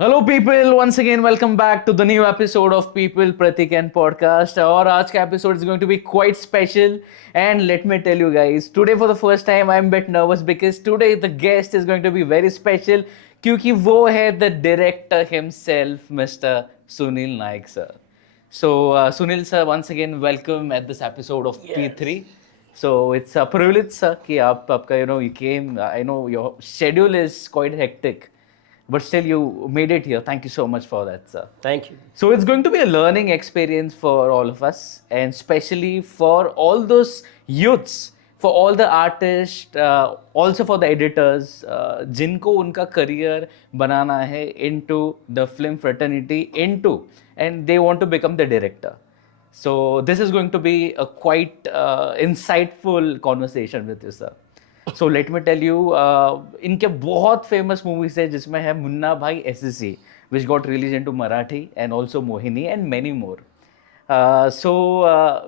Hello people, once again welcome back to the new episode of people Prateek and podcast. और आज का episode is going to be quite special and let me tell you guys, today for the first time I am bit nervous because today the guest is going to be very special, क्योंकि वो है the director himself mister Sunil Nayak sir. So, Sunil sir, once again, welcome at this episode of P3. So, it's a privilege, sir, कि आपका, you came. I know your schedule is quite hectic, but still you made it here. Thank you so much for that, sir. Thank you. So, it's going to be a learning experience for all of us, and especially for all those youths, for all the artists, also for the editors, जिनको उनका career बनाना है into the film fraternity, and they want to become the director. So this is going to be a quite insightful conversation with you, sir. So let me tell you, इनके बहुत famous movies है जिसमें है मुन्ना भाई SSC, which got released into Marathi, and also Mohini and many more. So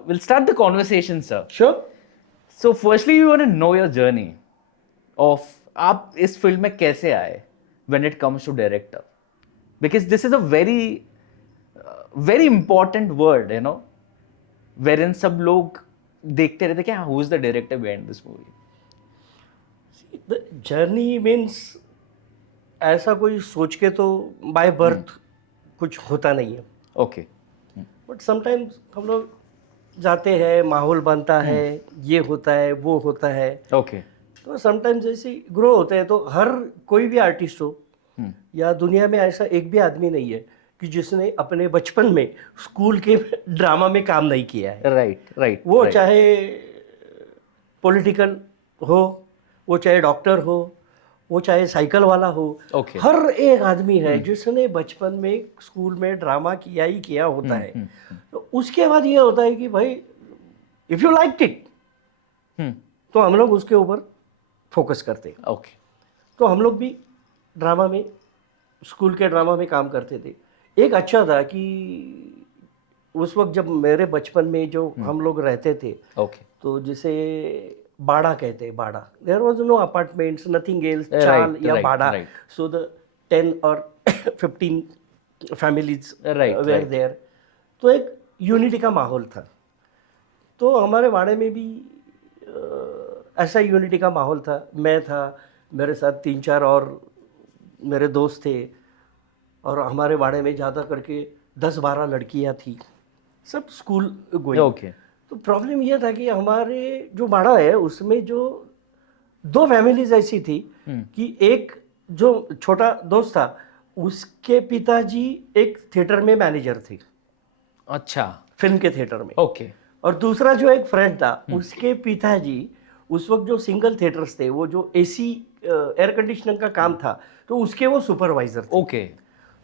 we'll start the conversation, sir. Sure. So firstly, we want to know your journey of आप इस film में कैसे आए when it comes to director, because this is a very important word, wherein सब लोग देखते रहते कि हाँ, who is the director behind this movie? See, the journey means ऐसा कोई सोच के तो बाय बर्थ कुछ होता नहीं है. Okay. बट समटाइम्स हम लोग जाते हैं, माहौल बनता है, ये होता है, वो होता है. Okay. तो समटाइम्स ऐसे ग्रो होते हैं. तो हर कोई भी आर्टिस्ट हो या दुनिया में ऐसा एक भी आदमी नहीं है कि जिसने अपने बचपन में स्कूल के ड्रामा में काम नहीं किया है. Right. वो right. चाहे पॉलिटिकल हो, वो चाहे डॉक्टर हो, वो चाहे साइकिल वाला हो. Okay. हर एक आदमी है जिसने बचपन में स्कूल में ड्रामा किया ही किया होता है. तो उसके बाद ये होता है कि भाई इफ़ यू लाइक इट तो हम लोग उसके ऊपर फोकस करते हैं. Okay. तो हम लोग भी ड्रामा में, स्कूल के ड्रामा में काम करते थे. एक अच्छा था कि उस वक्त जब मेरे बचपन में जो हम लोग रहते थे, Okay. तो जिसे बाड़ा कहते हैं, बाड़ा. There was no apartments, nothing else, chawl या right, बाड़ा. right. सो द 10 और 15 फैमिलीज वेयर देयर. तो एक यूनिटी का माहौल था. तो हमारे बाड़े में भी ऐसा यूनिटी का माहौल था. मैं था, मेरे साथ 3-4 और मेरे दोस्त थे, और हमारे बाड़े में ज़्यादा करके 10-12 लड़कियां थी, सब स्कूल गोइंग. Okay. तो प्रॉब्लम ये था कि हमारे जो बाड़ा है उसमें जो 2 फैमिलीज ऐसी थी कि एक जो छोटा दोस्त था उसके पिताजी एक थिएटर में मैनेजर थे, अच्छा. फिल्म के थिएटर में. Okay. और दूसरा जो एक फ्रेंड था उसके पिताजी उस वक्त जो सिंगल थिएटर्स थे, वो जो एसी एयर कंडीशनिंग का काम था, तो उसके वो सुपरवाइजर थे. Okay.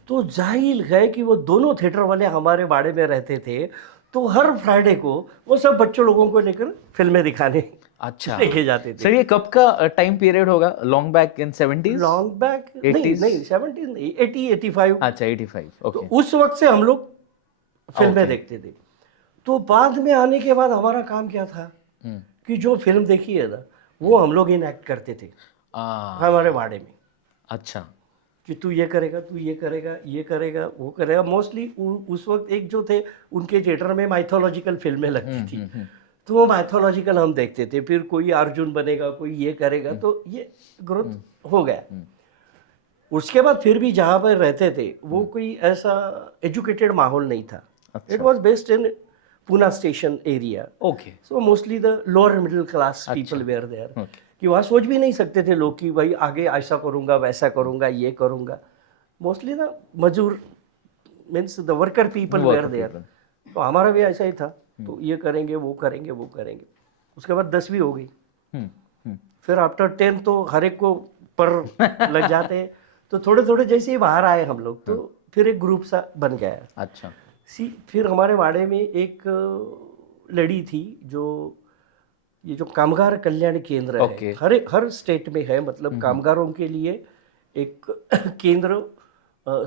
तो जाहिर है कि वो दोनों थिएटर वाले हमारे बाड़े में रहते थे. तो हर फ्राइडे को वो सब बच्चों लोगों को लेकर फिल्में दिखाने अच्छा. लेके जाते थे. सर, ये कब का टाइम पीरियड होगा? Long back in 70s? Long back नहीं 70s नहीं, 85. अच्छा, 85. तो ओके. उस वक्त से हम लोग फिल्में Okay. देखते थे. तो बाद में आने के बाद हमारा काम क्या था कि जो फिल्म देखी है ना वो हम लोग इनएक्ट करते थे हमारे बाड़े में. अच्छा. कि तू ये करेगा, तू ये करेगा, ये करेगा, वो करेगा. मोस्टली उस वक्त एक जो थे उनके थिएटर में माइथोलॉजिकल फिल्में लगती थी. तो वो माइथोलॉजिकल हम देखते थे. फिर कोई अर्जुन बनेगा, कोई ये करेगा. तो ये ग्रोथ हो गया. उसके बाद फिर भी जहाँ पर रहते थे वो कोई ऐसा एजुकेटेड माहौल नहीं था. It was based in Poona station area. Okay. So mostly the lower middle class people were there. Okay. कि वहाँ सोच भी नहीं सकते थे लोग कि भाई आगे ऐसा करूँगा, वैसा करूँगा, ये करूँगा. मोस्टली ना मजदूर means the worker people were there. तो हमारा भी ऐसा ही था. तो ये करेंगे, वो करेंगे, वो करेंगे. उसके बाद 10वीं हो गई. फिर आफ्टर 10 तो हर एक को पर लग जाते हैं. तो थोड़े थोड़े जैसे ही बाहर आए हम लोग, तो फिर एक ग्रुप सा बन गया. अच्छा. फिर हमारे वाड़े में एक लड़ी थी जो ये जो कामगार कल्याण केंद्र है, हर स्टेट में है. मतलब कामगारों के लिए एक केंद्र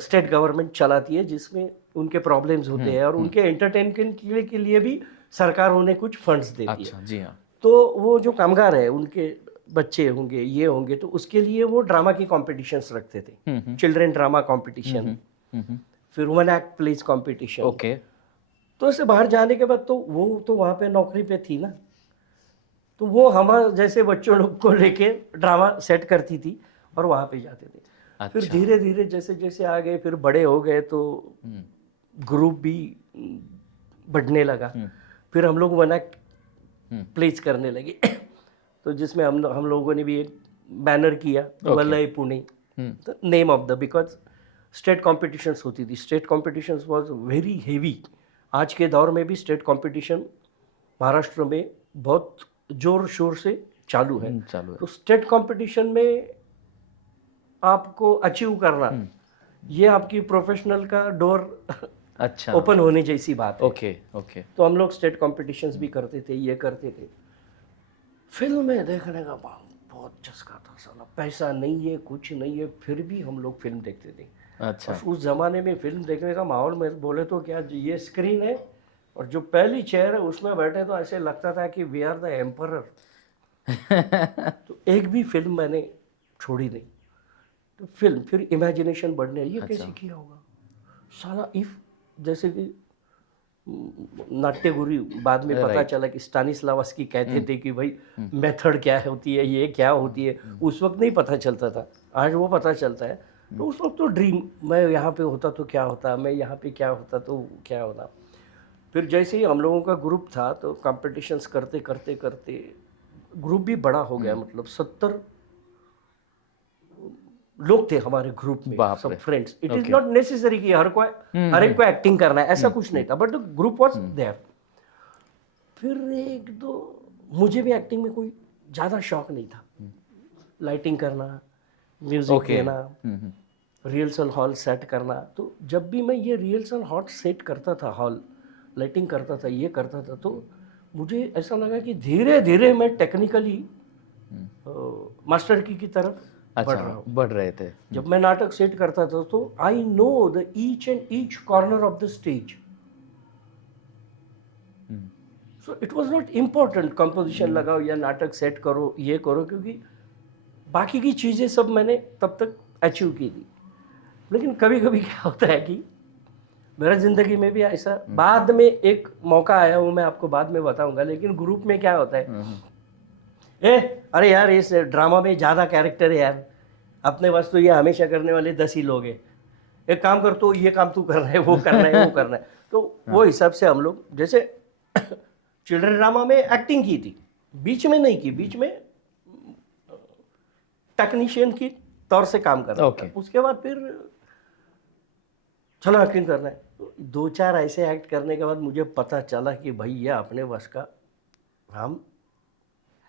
स्टेट गवर्नमेंट चलाती है जिसमें उनके प्रॉब्लम्स होते हैं और उनके एंटरटेनमेंट के लिए भी सरकार उन्हें कुछ फंड्स देती है. अच्छा. जी हाँ. तो वो जो कामगार है उनके बच्चे होंगे, ये होंगे, तो उसके लिए वो ड्रामा की कॉम्पिटिशन्स रखते थे, चिल्ड्रन ड्रामा कॉम्पिटिशन, फिर one act plays competition. Okay. तो ऐसे बाहर जाने के बाद तो वो तो वहाँ पे नौकरी पे थी ना, तो वो हमारे जैसे बच्चों लोग को लेके ड्रामा सेट करती थी और वहाँ पे जाते थे। फिर अच्छा। धीरे धीरे जैसे जैसे आ गए, फिर बड़े हो गए तो ग्रुप भी बढ़ने लगा। फिर हम लोग वन एक्ट प्लेज करने लगे तो जिसमें हम लोगों ने भी एक बैनर किया, वलय Pune, name of the, because state competitions होती थी। State competitions was very heavy. आज के दौर में भी स्टेट कॉम्पिटिशन महाराष्ट्र में बहुत जोर शोर से चालू है। चालू है। तो स्टेट कंपटीशन में आपको अचीव करना, ये आपकी प्रोफेशनल का डोर अच्छा। ओपन होने जैसी बात है। Okay okay. तो हम लोग स्टेट कॉम्पिटिशन्स भी करते थे, ये करते थे। फिल्म में देखने का बहुत चस्का था साला, पैसा नहीं है, कुछ नहीं है, फिर भी हम लोग फिल्म देखते थे। अच्छा। और उस जमाने में फिल्म देखने का माहौल में बोले तो क्या, ये स्क्रीन है और जो पहली चेयर है उसमें बैठे तो ऐसे लगता था कि वी आर द एम्परर। तो एक भी फिल्म मैंने छोड़ी नहीं। तो फिल्म, फिर इमेजिनेशन बढ़ने, ये कैसे किया होगा साला, इफ जैसे कि नाट्यगुरु बाद में पता चला कि स्टानिस्लावस्की कहते थे कि भाई मेथड क्या होती है, ये क्या होती है, उस वक्त नहीं पता चलता था, आज वो पता चलता है। तो उस वक्त तो ड्रीम, मैं यहाँ पे होता तो क्या होता, मैं यहाँ पे क्या होता तो क्या होना। फिर जैसे ही हम लोगों का ग्रुप था तो कॉम्पिटिशन्स करते करते करते ग्रुप भी बड़ा हो गया, मतलब 70 लोग थे हमारे ग्रुप में, सब friends. It is not necessary कि हर एक को एक्टिंग करना है, ऐसा कुछ नहीं था, but the group was there. फिर एक दो, मुझे भी एक्टिंग में कोई ज़्यादा शौक नहीं था, लाइटिंग करना, म्यूजिक देना, रिहर्सल हॉल सेट करना। तो जब भी मैं ये रिहर्सल हॉल सेट करता था, हॉल लाइटिंग करता था, ये करता था, तो मुझे ऐसा लगा कि धीरे धीरे मैं टेक्निकली मास्टर की तरफ बढ़ रहा हूँ। बढ़ रहे थे। जब मैं नाटक सेट करता था तो I know the each and each corner of the stage. So it was not important composition लगाओ या नाटक सेट करो, ये करो, क्योंकि बाकी की चीज़ें सब मैंने तब तक अचीव की थी। लेकिन कभी कभी क्या होता है कि मेरा ज़िंदगी में भी ऐसा, बाद में एक मौका आया, वो मैं आपको बाद में बताऊंगा। लेकिन ग्रुप में क्या होता है, अरे यार इस ड्रामा में ज़्यादा कैरेक्टर है यार, अपने पास तो ये हमेशा करने वाले 10 ही लोग हैं, एक काम कर, तो ये काम तू करना है, वो करना है, वो करना है। तो वो हिसाब से हम लोग, जैसे चिल्ड्रन ड्रामा में एक्टिंग की थी, बीच में नहीं की, बीच में टेक्नीशियन की तौर से काम करना था। उसके बाद फिर चलो एक्टिंग करना है। तो 2-4 ऐसे एक्ट करने के बाद मुझे पता चला कि भाई यह अपने बस का काम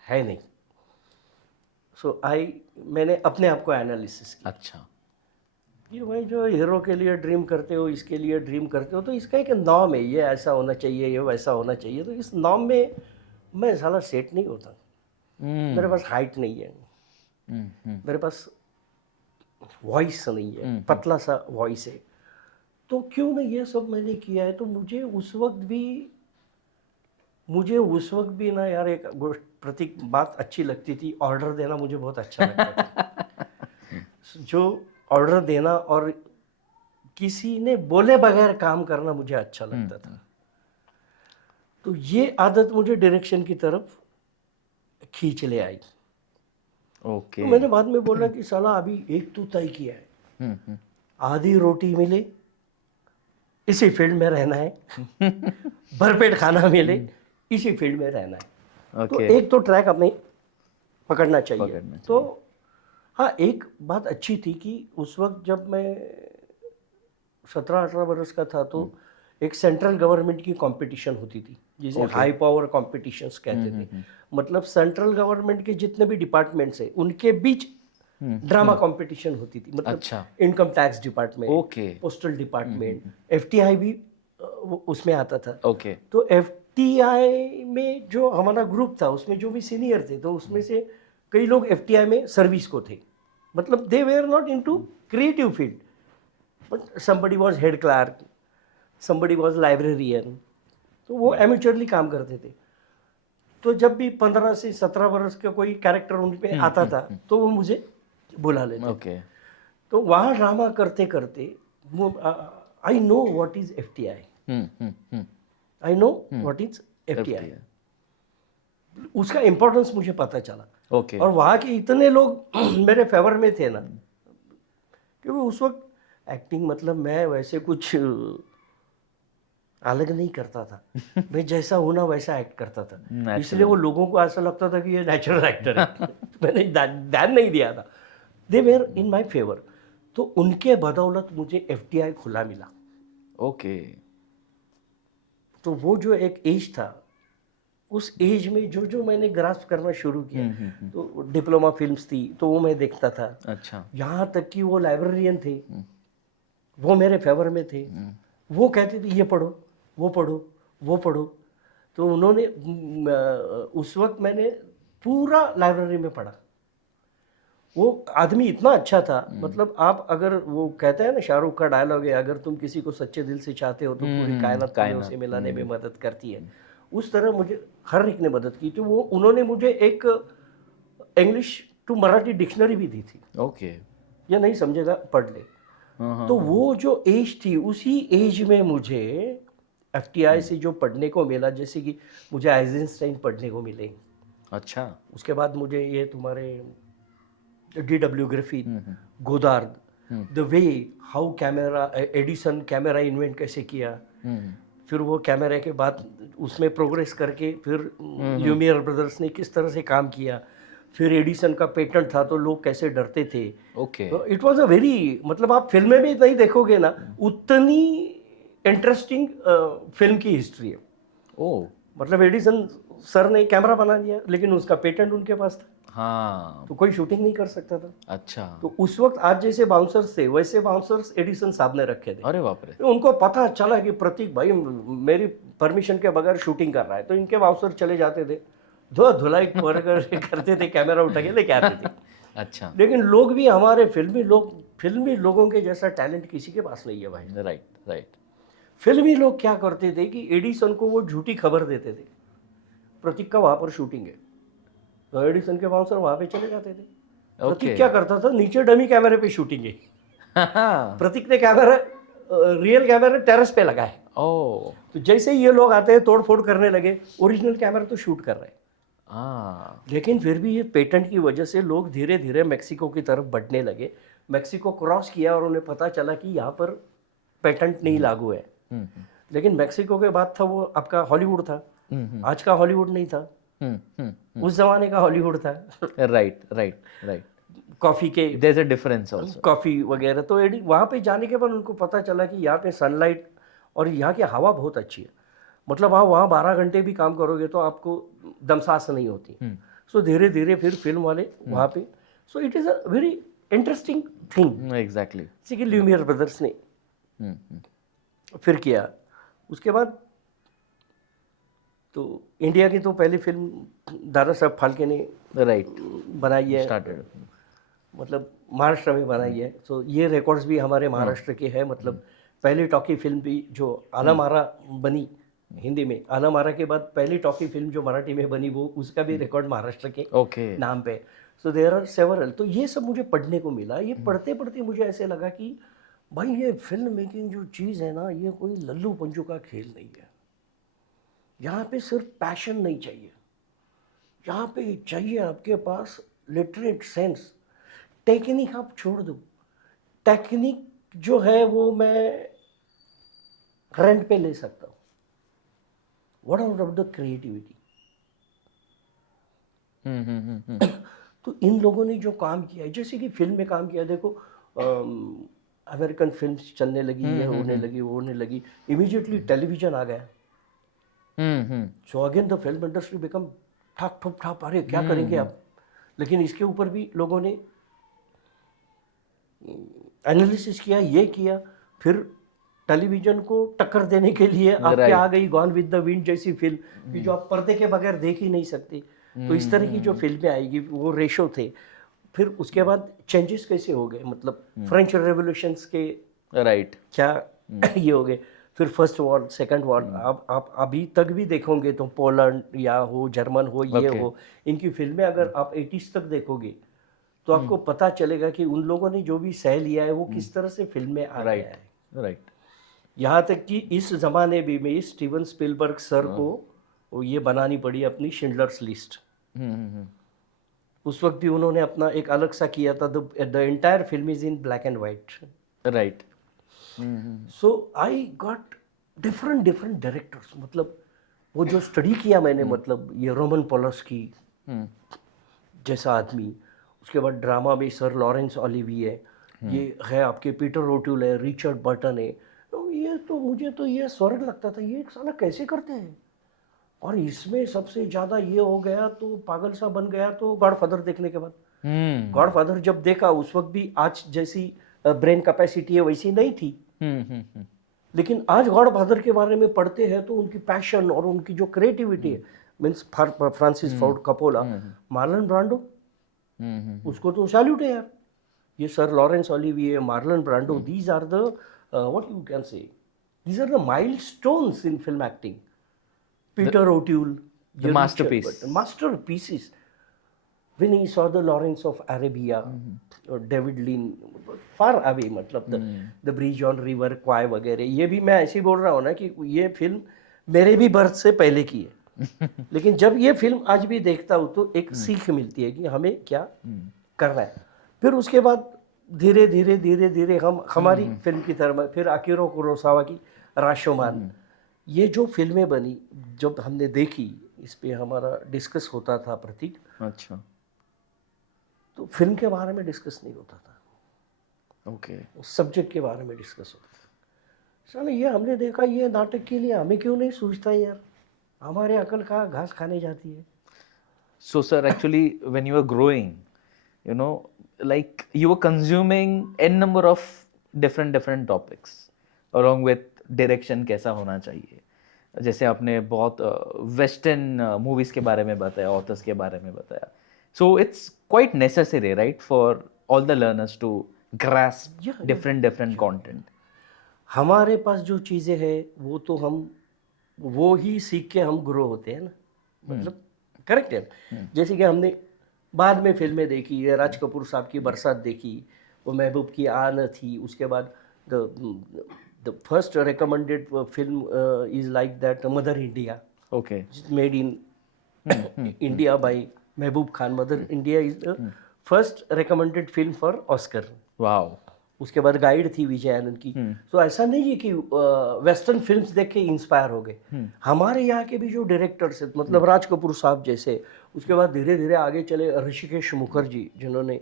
है नहीं। सो मैंने अपने आप को एनालिसिस किया। अच्छा। ये भाई जो हीरो के लिए ड्रीम करते हो, इसके लिए ड्रीम करते हो, तो इसका एक नॉर्म है, ये ऐसा होना चाहिए, ये वैसा होना चाहिए। तो इस नॉर्म में मैं साला सेट नहीं होता। मेरे पास हाइट नहीं है, मेरे पास वॉइस नहीं है, पतला सा वॉइस है। तो क्यों नहीं ये सब मैंने किया है। तो मुझे उस वक्त भी ना यार एक प्रतीक बात अच्छी लगती थी, ऑर्डर देना मुझे बहुत अच्छा लगता था। जो ऑर्डर देना और किसी ने बोले बगैर काम करना मुझे अच्छा लगता था। तो ये आदत मुझे डायरेक्शन की तरफ खींच ले आई। ओके। तो मैंने बाद में बोला कि साला अभी एक तो तय किया है, आधी रोटी मिले इसी फील्ड में रहना है, भरपेट खाना मिले इसी फील्ड में रहना है। तो एक तो ट्रैक अपने पकड़ना चाहिए। तो हाँ, एक बात अच्छी थी कि उस वक्त जब मैं 17-18 वर्ष का था तो एक सेंट्रल गवर्नमेंट की कंपटीशन होती थी, जिसे हाई पावर कॉम्पिटिशन्स कहते थे। मतलब सेंट्रल गवर्नमेंट के जितने भी डिपार्टमेंट्स हैं उनके बीच ड्रामा कंपटीशन होती थी। मतलब income tax department, postal department, FTI भी उसमें आता था। तो एफटीआई में जो हमारा ग्रुप था उसमें जो भी सीनियर थे, तो उसमें से कई लोग एफटीआई में सर्विस को थे। मतलब they were not into creative field, but somebody was head clerk, somebody was librarian, तो वो एमेच्योरली काम करते थे। तो जब भी 15 से 17 वर्ष का कोई कैरेक्टर उनपे आता था तो वो मुझे बुला लेते। ओके। तो वहाँ ड्रामा करते करते वो I know what is FTI, I know what is FTI, उसका इम्पोर्टेंस मुझे पता चला। ओके। और वहाँ के इतने लोग मेरे फेवर में थे ना, क्योंकि उस वक्त एक्टिंग मतलब मैं वैसे कुछ अलग नहीं करता था। मैं जैसा हूं ना वैसा एक्ट करता था, इसलिए वो लोगों को ऐसा लगता था कि ये नेचुरल एक्टर है। मैंने ध्यान नहीं दिया था। They were in my favour. तो उनके बदौलत मुझे FTI खुला मिला। ओके। तो वो जो एक एज था, उस एज में जो जो मैंने ग्रास्प करना शुरू किया, तो डिप्लोमा फिल्म्स थी तो वो मैं देखता था। अच्छा। यहाँ तक कि वो लाइब्रेरियन थे, वो मेरे फेवर में थे। वो कहते थे ये पढ़ो, वो पढ़ो, वो पढ़ो। तो उन्होंने उस वक्त मैंने पूरा लाइब्रेरी में पढ़ा। वो आदमी इतना अच्छा था, मतलब आप अगर, वो कहते हैं ना शाहरुख का डायलॉग है, अगर तुम किसी को सच्चे दिल से चाहते हो तो पूरी कायनात तुम्हें उसे मिलाने में मदद करती है। उस तरह मुझे हर एक ने मदद की थी। वो उन्होंने मुझे एक इंग्लिश टू मराठी डिक्शनरी भी दी थी। ओके। ये नहीं समझेगा पढ़ ले। तो वो जो एज थी, उसी एज में मुझे FTI से जो पढ़ने को मिला, जैसे कि मुझे आइजनस्टाइन पढ़ने को मिले। अच्छा। उसके बाद मुझे ये तुम्हारे DW Griffith, Goddard, the way how camera, Edison camera invent कैसे किया। फिर वो कैमरा के बाद उसमें प्रोग्रेस करके फिर ल्यूमियर ब्रदर्स ने किस तरह से काम किया। फिर एडिसन का पेटेंट था तो लोग कैसे डरते थे। Okay. It was a very, मतलब आप फिल्में भी नहीं देखोगे ना, उतनी इंटरेस्टिंग फिल्म की हिस्ट्री है। ओ। मतलब एडिसन सर ने कैमरा बना लिया लेकिन उसका पेटेंट उनके पास था, हाँ। तो कोई शूटिंग नहीं कर सकता था। अच्छा। तो उस वक्त आज जैसे बाउंसर्स थे वैसे बाउंसर्स एडिसन साहब ने रखे थे। अरे बाप रे। तो उनको पता चला कि प्रतीक भाई मेरी परमिशन के बगैर शूटिंग कर रहा है, तो इनके बाउंसर चले जाते थे, धुलाई करते थे, कैमरा उठा के लेके आते थे। अच्छा। लेकिन लोग भी हमारे फिल्मी लोगों के जैसा टैलेंट किसी के पास नहीं है भाई। Right right. फिल्मी लोग क्या करते थे कि एडिसन को वो झूठी खबर देते थे, प्रतीक का वहां पर शूटिंग है, तो एडिसन के बाउंसर वहां पे चले जाते थे। प्रतीक क्या करता था, नीचे डमी कैमरे पे शूटिंग है। प्रतीक ने कैमरा, रियल कैमरा टेरेस पे लगा है। ओ। तो जैसे ही ये लोग आते हैं तोड़ फोड़ करने लगे, ओरिजिनल कैमरा तो शूट कर रहे हैं। लेकिन फिर भी ये पेटेंट की वजह से लोग धीरे धीरे मेक्सिको की तरफ बढ़ने लगे। मेक्सिको क्रॉस किया और उन्हें पता चला कि यहाँ पर पेटेंट नहीं लागू है। लेकिन मेक्सिको के बाद था वो आपका हॉलीवुड था, आज का हॉलीवुड नहीं था, उस जमाने का हॉलीवुड था। Right right right. कॉफी के, there is a difference also. Coffee वगैरह। तो वहाँ पे जाने के बाद उनको पता चला कि यहाँ पे सनलाइट और यहाँ की हवा बहुत अच्छी है। मतलब आप वहाँ 12 घंटे भी काम करोगे तो आपको दमसास नहीं होती। सो धीरे धीरे फिर फिल्म वाले वहाँ पे, so it is a very interesting thing. Exactly. जैसे कि ल्यूमियर ब्रदर्स ने फिर किया। उसके बाद तो इंडिया की तो पहली फिल्म दादा साहब फाल्के ने राइट बनाई है, स्टार्टेड, मतलब महाराष्ट्र में बनाई है। तो ये रिकॉर्ड्स भी हमारे महाराष्ट्र के हैं। मतलब पहली टॉकी फिल्म भी जो आलम आरा बनी हिंदी में, आलम आरा के बाद पहली टॉकी फिल्म जो मराठी में बनी, वो उसका भी रिकॉर्ड महाराष्ट्र के ओके नाम पे। So there are several. तो ये सब मुझे पढ़ने को मिला। ये पढ़ते पढ़ते मुझे ऐसे लगा कि भाई ये फिल्म मेकिंग जो चीज़ है ना, ये कोई लल्लू पंजू का खेल नहीं है। यहाँ पे सिर्फ पैशन नहीं चाहिए, यहाँ पे चाहिए आपके पास लिटरेट सेंस। टेक्निक आप छोड़ दो, टेक्निक जो है वो मैं रेंट पे ले सकता हूँ। What about the creativity? तो इन लोगों ने जो काम किया है, जैसे कि फिल्म में काम किया, देखो अमेरिकन फिल्म्स चलने लगी, ये होने लगी, वो होने लगी, इमीडिएटली टेलीविजन आ गया। So again the film industry become ठप ठप ठप, अरे क्या करेंगे आप। लेकिन इसके ऊपर भी लोगों ने एनालिसिस किया, ये किया। फिर टेलीविजन को टक्कर देने के लिए आपके आ गई गॉन विद द विंड जैसी फिल्म कि जो आप पर्दे के बगैर देख ही नहीं सकते। तो इस तरह की जो फिल्में आएगी, वो रेशो थे। फिर उसके बाद चेंजेस कैसे हो गए, मतलब फ्रेंच रेवोल्यूशंस के राइट क्या ये हो गए। फिर फर्स्ट वॉर, सेकंड वॉर, आप अभी तक भी देखोगे तो पोलैंड या हो, जर्मन हो, ये Okay. हो, इनकी फिल्में अगर आप 80s तक देखोगे तो आपको पता चलेगा कि उन लोगों ने जो भी सह लिया है वो किस तरह से फिल्म में आ गया राइट है। राइट यहाँ तक कि इस ज़माने में स्टीवन स्पिलबर्ग सर को वो ये बनानी पड़ी अपनी शिंडलर्स लिस्ट। उस वक्त भी उन्होंने अपना एक अलग सा किया था, the entire film is in black and white. Right so I got different different directors, मतलब वो जो स्टडी किया मैंने, मतलब ये रोमन पोलस्की जैसा आदमी, उसके बाद ड्रामा में सर लॉरेंस ओलिविये, ये है आपके पीटर ओट्यूल है, रिचर्ड बर्टन है, तो मुझे तो ये स्वर्ग लगता था, ये साला कैसे करते हैं। और इसमें सबसे ज़्यादा ये हो गया तो पागल सा बन गया तो गॉडफादर देखने के बाद। गॉडफादर जब देखा उस वक्त भी आज जैसी ब्रेन कैपेसिटी है वैसी नहीं थी, लेकिन आज गॉडफादर के बारे में पढ़ते हैं तो उनकी पैशन और उनकी जो क्रिएटिविटी है, means Francis Ford Coppola, Marlon Brando, उसको तो सैल्यूट है यार। ये sir Laurence Olivier, Marlon Brando, these are the what you can say, these are the milestones in film acting. Peter O'Toole, the masterpiece. Masterpieces. When he saw the Lawrence of Arabia, or David Lean, far away, मतलब the Bridge on River Kwai वगैरह, ये भी मैं ऐसे ही बोल रहा हूँ ना कि ये फिल्म मेरे भी बर्थ से पहले की है। लेकिन जब ये फिल्म आज भी देखता हूँ तो एक सीख मिलती है कि हमें क्या करना है। फिर उसके बाद धीरे धीरे धीरे धीरे हम हमारी फिल्म की तरफ, फिर अकीरो कुरोसावा की राशोमान, ये जो फिल्में बनी जब हमने देखी, इस पे हमारा डिस्कस होता था प्रतीक। अच्छा, तो फिल्म के बारे में डिस्कस नहीं होता था, ओके, उस सब्जेक्ट के बारे में डिस्कस होता था। चलो ये हमने देखा, ये नाटक के लिए हमें क्यों नहीं सूझता यार, हमारे अकल का घास खाने जाती है। So, sir, actually, when you were growing, you know, like you were consuming n number of different topics, along with direction कैसा होना चाहिए। जैसे आपने बहुत वेस्टर्न मूवीज के बारे में बताया, ऑथर्स के बारे में बताया। So it's quite necessary, right, for all the learners to grasp different content. हमारे पास जो चीज़ें हैं वो तो हम वो ही सीख के हम ग्रो होते हैं ना, मतलब करेक्ट है। जैसे कि हमने बाद में फिल्में देखी, राज कपूर साहब की बरसात देखी, वो महबूब की आन थी, उसके बाद the first recommended film is like that Mother India. Okay. It's made in India by Mehboob Khan. Mother India is the first recommended film for Oscar. Wow. उसके बाद गाइड थी विजय आनंद की। तो ऐसा नहीं है कि वेस्टर्न फिल्म्स देख के इंस्पायर हो गए। हमारे यहाँ के भी जो डायरेक्टर्स हैं, मतलब राज कपूर साहब जैसे, उसके बाद धीरे धीरे आगे चले ऋषिकेश मुखर्जी, जिन्होंने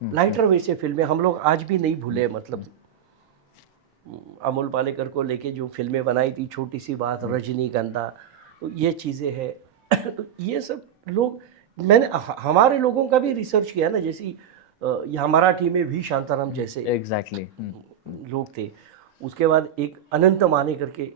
लाइटर वे से फिल्में हम लोग आज भी नहीं भूले, मतलब अमोल पालेकर को लेके जो फिल्में बनाई थी, छोटी सी बात, रजनीगंधा, तो ये चीज़ें हैं। तो ये सब लोग, मैंने हमारे लोगों का भी रिसर्च किया ना, जैसे यहाँ मराठी में भी शांताराम जैसे एग्जैक्टली लोग थे। उसके बाद एक अनंत माने करके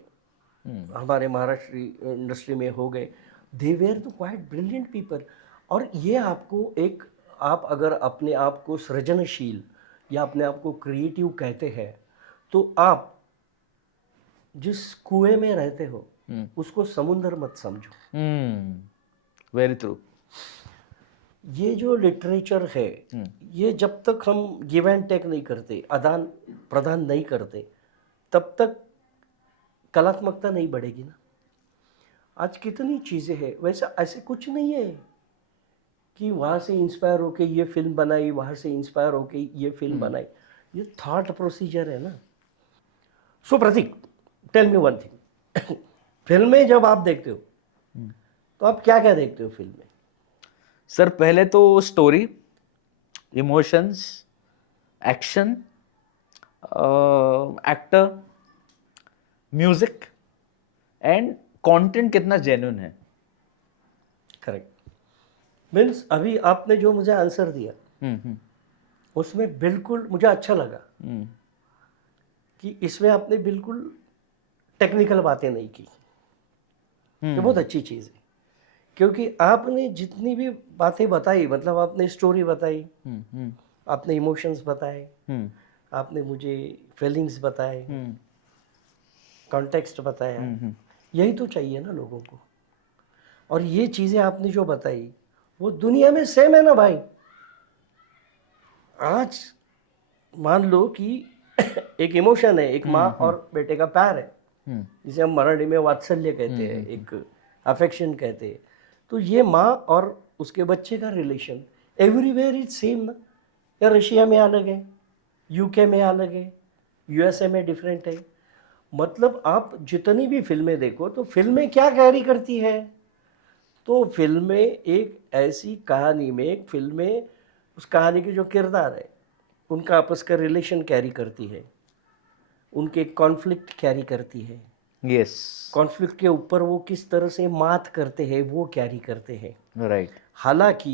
हमारे महाराष्ट्र इंडस्ट्री में हो गए, they were the quite brilliant people. और ये आपको एक, आप अगर अपने आप को सृजनशील या अपने आप को क्रिएटिव कहते हैं तो आप जिस कुएं में रहते हो उसको समुंदर मत समझो। Very true. ये जो लिटरेचर है, ये जब तक हम गिव एंड टेक नहीं करते, आदान प्रदान नहीं करते, तब तक कलात्मकता नहीं बढ़ेगी ना। आज कितनी चीज़ें हैं, वैसा ऐसे कुछ नहीं है कि वहाँ से इंस्पायर होके ये फिल्म बनाई, वहाँ से इंस्पायर होके ये फिल्म बनाई। ये थॉट प्रोसीजर है ना। सो प्रतीक, टेल मी वन थिंग, फिल्में जब आप देखते हो तो आप क्या क्या देखते हो फिल्म में? सर पहले तो story, emotions, action, actor, music and content कितना जेन्युइन है। करेक्ट। मीन्स अभी आपने जो मुझे आंसर दिया उसमें बिल्कुल मुझे अच्छा लगा कि इसमें आपने बिल्कुल टेक्निकल बातें नहीं की। ये बहुत अच्छी चीज़ है, क्योंकि आपने जितनी भी बातें बताई, मतलब आपने स्टोरी बताई, आपने इमोशंस बताए, आपने मुझे फीलिंग्स बताए, कॉन्टेक्स्ट बताया, यही तो चाहिए ना लोगों को। और ये चीज़ें आपने जो बताई वो दुनिया में सेम है ना भाई। आज मान लो कि एक इमोशन है, एक माँ और बेटे का प्यार है, जिसे हम मराठी में वात्सल्य कहते हैं, एक अफेक्शन कहते हैं। तो ये माँ और उसके बच्चे का रिलेशन एवरीवेयर इज सेम ना। या रशिया में अलग है, यूके में अलग है, यूएसए में डिफरेंट है। मतलब आप जितनी भी फिल्में देखो तो फिल्में क्या कैरी करती है, तो फिल्में एक ऐसी कहानी में, एक फिल्में उस कहानी के जो किरदार है उनका आपस का रिलेशन कैरी करती है, उनके कॉन्फ्लिक्ट कैरी करती है। यस, कॉन्फ्लिक्ट के ऊपर वो किस तरह से मात करते हैं वो कैरी करते हैं। राइट। हालांकि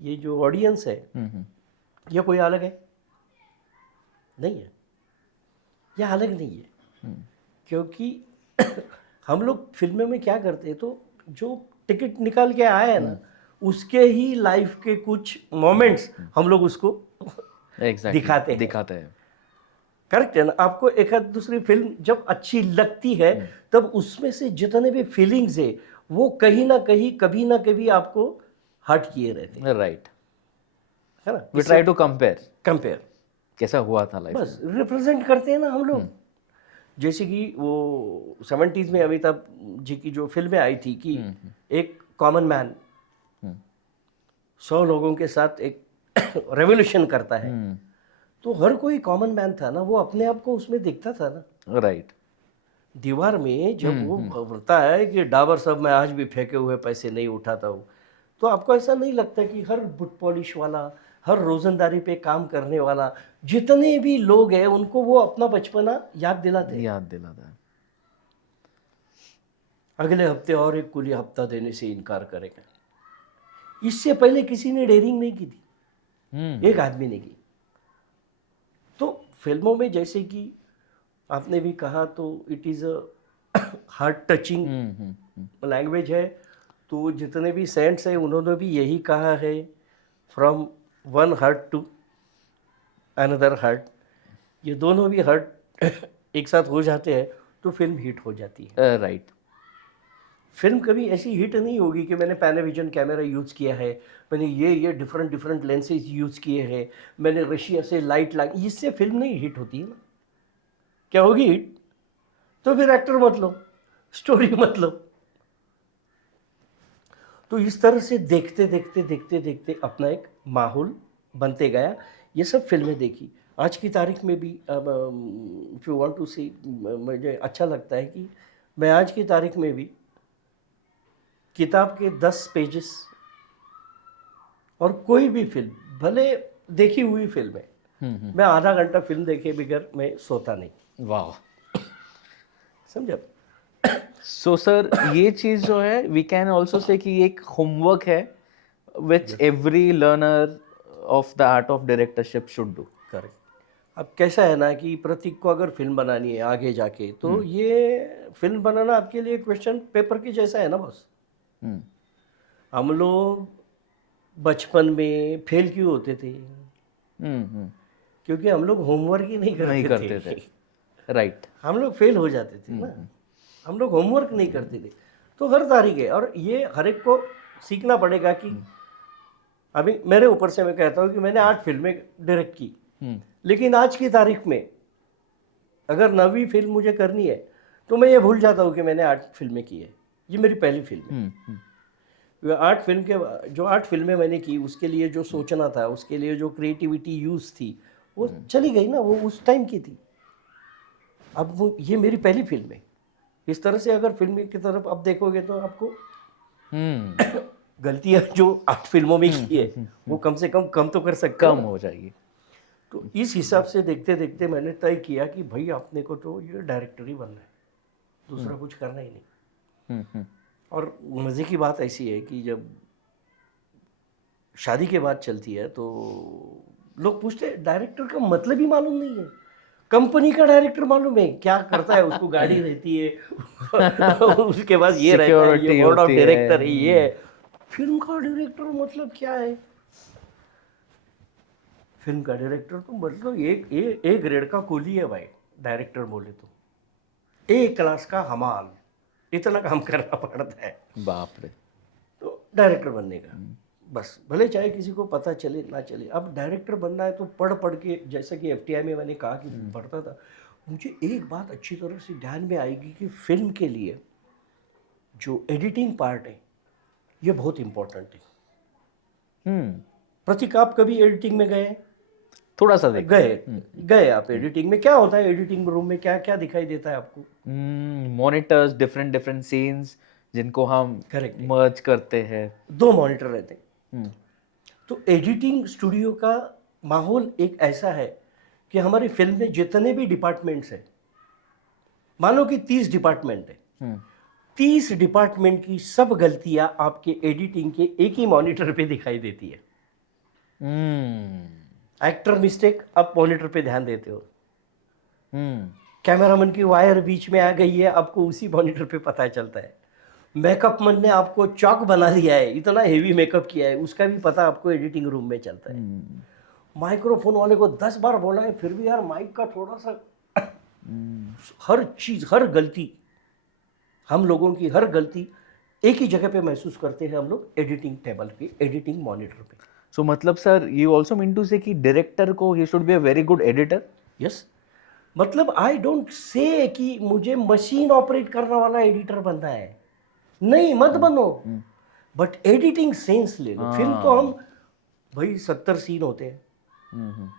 ये जो ऑडियंस है ये कोई अलग है नहीं है, ये अलग नहीं है। क्योंकि हम लोग फिल्मों में क्या करते हैं, तो जो टिकट निकाल के आए हैं ना उसके ही लाइफ के कुछ मोमेंट्स हम लोग उसको एग्जैक्टली दिखाते हैं। करेक्ट है ना। आपको एक आध दूसरी फिल्म जब अच्छी लगती है तब उसमें से जितने भी फीलिंग्स है वो कहीं ना कहीं कभी ना कभी आपको हर्ट किए रहते हैं, राइट। है ना। वी ट्राई टू कंपेयर कैसा हुआ था लाइफ, बस रिप्रेजेंट करते हैं ना हम लोग। जैसे कि वो 70s में अमिताभ जी की जो फिल्में आई थी कि एक कॉमन मैन 100 लोगों के साथ एक रेवोल्यूशन करता है, तो हर कोई कॉमन मैन था ना, वो अपने आप को उसमें दिखता था ना। राइट। दीवार में जब वो बोलता है कि डाबर साहब मैं आज भी फेंके हुए पैसे नहीं उठाता हूँ, तो आपको ऐसा नहीं लगता कि हर बुट पॉलिश वाला, हर रोजंदारी पे काम करने वाला जितने भी लोग हैं उनको वो अपना बचपना याद दिलाता है। अगले हफ्ते और एक कुली हफ्ता देने से इनकार करेगा। इससे पहले किसी ने डेयरिंग नहीं की थी, एक आदमी ने की। तो फिल्मों में जैसे कि आपने भी कहा, तो it is a heart touching language है। तो जितने भी सेंट्स हैं उन्होंने भी यही कहा है, from one heart to another heart. ये दोनों भी हार्ट एक साथ हो जाते हैं तो फिल्म हिट हो जाती है। राइट। फिल्म कभी ऐसी हिट नहीं होगी कि मैंने पैनाविजन कैमरा यूज़ किया है, मैंने ये डिफरेंट लेंसेज यूज़ किए हैं, मैंने रशिया से लाइट ला, इससे फिल्म नहीं हिट होती है ना। क्या होगी हिट? तो फिर एक्टर मत लो, स्टोरी मत लो। तो इस तरह से देखते देखते अपना एक माहौल बनते गया। ये सब फिल्में देखी। आज की तारीख में भी इफ़ यू वांट टू सी, मुझे अच्छा लगता है कि मैं आज की तारीख में भी किताब के 10 पेजेस और कोई भी फिल्म, भले देखी हुई फिल्म है, मैं आधा घंटा फिल्म देखे बगैर मैं सोता नहीं। वाह। समझा। सो सर, ये चीज जो है वी कैन ऑल्सो से कि एक होमवर्क है which every learner of the art of directorship should do. Correct. अब कैसा है ना कि प्रतीक को अगर फिल्म बनानी है आगे जाके, तो ये फिल्म बनाना आपके लिए क्वेश्चन पेपर की जैसा है ना बॉस। हम लोग बचपन में फेल क्यों होते थे? क्योंकि हम लोग होमवर्क ही नहीं करते थे। राइट। हम लोग फेल हो जाते थे ना, हम लोग होमवर्क नहीं करते थे। तो हर तारीख है, और ये हर एक को सीखना पड़ेगा कि अभी मेरे ऊपर से मैं कहता हूँ कि मैंने 8 फिल्में डायरेक्ट की, लेकिन आज की तारीख में अगर 9वीं फिल्म मुझे करनी है तो मैं ये भूल जाता हूँ कि मैंने 8 फिल्में की है। ये मेरी पहली फिल्म है। 8 फिल्म के जो 8 फिल्में मैंने की, उसके लिए जो सोचना था, उसके लिए जो क्रिएटिविटी यूज़ थी, वो चली गई ना, वो उस टाइम की थी। अब वो ये मेरी पहली फिल्म है। इस तरह से अगर फिल्म की तरफ आप देखोगे तो आपको गलतियाँ जो 8 फिल्मों में की है वो कम से कम तो कर सकते कम हो जाएगी। तो इस हिसाब से देखते देखते मैंने तय किया कि भाई अपने को तो ये डायरेक्टर ही बनना है, दूसरा कुछ करना ही नहीं। और मज़े की बात ऐसी है कि जब शादी के बाद चलती है तो लोग पूछते हैं डायरेक्टर का मतलब ही मालूम नहीं है। कंपनी का डायरेक्टर मालूम है क्या करता है, उसको गाड़ी रहती है उसके बाद ये रहता है, ये बोर्ड ऑफ डायरेक्टर है, ये है। फिल्म का डायरेक्टर मतलब क्या है? फिल्म का डायरेक्टर तो मतलब एक ग्रेड का कूली है भाई, डायरेक्टर बोले तो। ए क्लास का हमाल, इतना काम करना पड़ता है बाप रे। तो डायरेक्टर बनने का। बस भले चाहे किसी को पता चले ना चले, अब डायरेक्टर बनना है तो पढ़ पढ़ के, जैसा कि एफटीआई में मैंने कहा कि पढ़ता था, मुझे एक बात अच्छी तरह से ध्यान में आएगी कि फिल्म के लिए जो एडिटिंग पार्ट है ये बहुत इम्पोर्टेंट है। प्रतीक, आप कभी एडिटिंग में गए? थोड़ा सा देख। गए आप एडिटिंग में? क्या होता है एडिटिंग रूम में, क्या क्या दिखाई देता है आपको? मॉनिटर्स, डिफरेंट डिफरेंट सीन्स जिनको हम Correct. मर्ज करते हैं। 2 मॉनिटर रहते हैं। तो एडिटिंग स्टूडियो का माहौल एक ऐसा है कि हमारी फिल्म में जितने भी डिपार्टमेंट्स हैं, मान लो कि 30 डिपार्टमेंट है, 30 डिपार्टमेंट की सब गलतियां आपके एडिटिंग के एक ही मॉनिटर पे दिखाई देती है। एक्टर मिस्टेक आप मॉनिटर पे ध्यान देते हो, कैमरामैन की वायर बीच में आ गई है, आपको उसी मॉनिटर पे पता चलता है। मेकअप मैन ने आपको चौक बना दिया है, इतना हेवी मेकअप किया है, उसका भी पता आपको एडिटिंग रूम में चलता है। माइक्रोफोन वाले को 10 बार बोला है, फिर भी यार माइक का थोड़ा सा हर चीज, हर गलती, हम लोगों की हर गलती एक ही जगह पे महसूस करते हैं हम लोग, एडिटिंग टेबल पे, एडिटिंग मॉनिटर पे। सो मतलब sir, you also mean to say कि डायरेक्टर को ही should be a very good editor? Yes, मतलब आई डोंट से कि मुझे मशीन ऑपरेट करने वाला एडिटर बनना है, नहीं, मत बनो, बट एडिटिंग सेंस ले लो। फिल्म तो हम भाई 70 सीन होते हैं,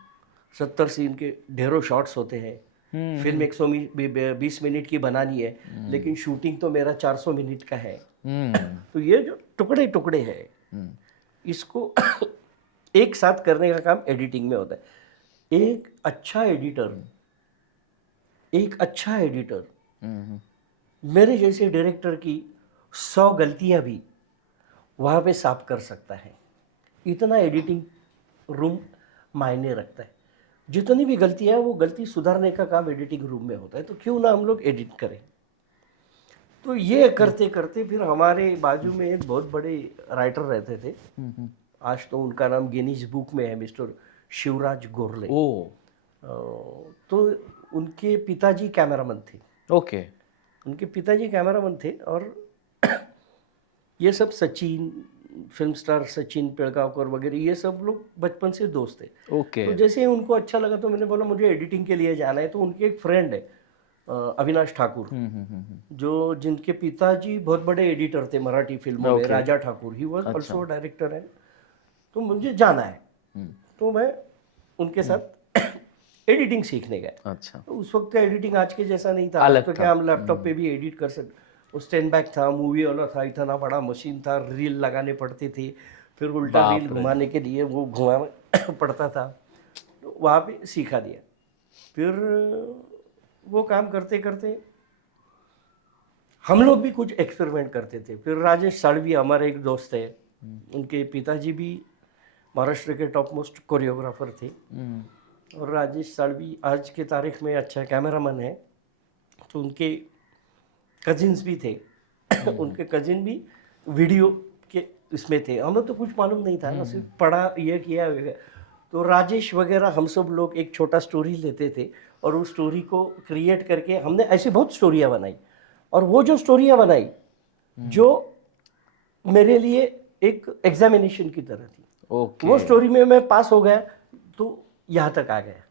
70 सीन के ढेरों शॉट्स होते हैं। फिल्म 120 मिनट की बनानी है, लेकिन शूटिंग तो मेरा 400 मिनट का है। तो ये जो टुकड़े टुकड़े हैं, इसको एक साथ करने का काम एडिटिंग में होता है। एक अच्छा एडिटर मेरे जैसे डायरेक्टर की 100 गलतियां भी वहाँ पे साफ कर सकता है। इतना एडिटिंग रूम मायने रखता है। जितनी भी गलतियां हैं वो गलती सुधारने का काम एडिटिंग रूम में होता है, तो क्यों ना हम लोग एडिट करें। तो ये करते करते फिर हमारे बाजू में एक बहुत बड़े राइटर रहते थे, आज तो उनका नाम गिनीज बुक में है, मिस्टर शिवराज गोरले। तो उनके पिताजी कैमरामैन थे। ओके। उनके पिताजी कैमरामैन थे, और ये सब सचिन, फिल्म स्टार सचिन पिलगांवकर वगैरह, ये सब लोग बचपन से दोस्त थे। ओके। तो जैसे ही उनको अच्छा लगा तो मैंने बोला मुझे एडिटिंग के लिए जाना है। तो उनके एक फ्रेंड है अविनाश ठाकुर, जो जिनके पिताजी बहुत बड़े एडिटर थे मराठी फिल्मों में, Raja Thakur, he was also director है। तो मुझे जाना है, तो मैं उनके साथ एडिटिंग सीखने गया। अच्छा। तो उस वक्त का एडिटिंग आज के जैसा नहीं था, तो क्या हम लैपटॉप पे भी एडिट कर सकते। वो स्टैंड बैक था, मूवी वाला था, इतना बड़ा मशीन था, रील लगाने पड़ते थे, फिर उल्टा रील घुमाने के लिए वो घुमाना पड़ता था। तो वहाँ पे सीखा दिया। फिर वो काम करते करते हम लोग भी कुछ एक्सपेरिमेंट करते थे। फिर राजेश साळवी हमारे एक दोस्त है, उनके पिताजी भी महाराष्ट्र के टॉप मोस्ट कोरियोग्राफर थे, और राजेश साळवी आज के तारीख में अच्छा कैमरामैन है। तो उनके कजिन्स भी थे, उनके कजिन भी वीडियो के इसमें थे। हमें तो कुछ मालूम नहीं था ना, सिर्फ पढ़ा, ये किया। तो राजेश वगैरह हम सब लोग एक छोटा स्टोरी लेते थे, और उस स्टोरी को क्रिएट करके हमने ऐसी बहुत स्टोरियाँ बनाई। और वो जो स्टोरियाँ बनाई, जो मेरे लिए एक एग्जामिनेशन की तरह थी, वो स्टोरी में मैं पास हो गया तो यहाँ तक आ गया।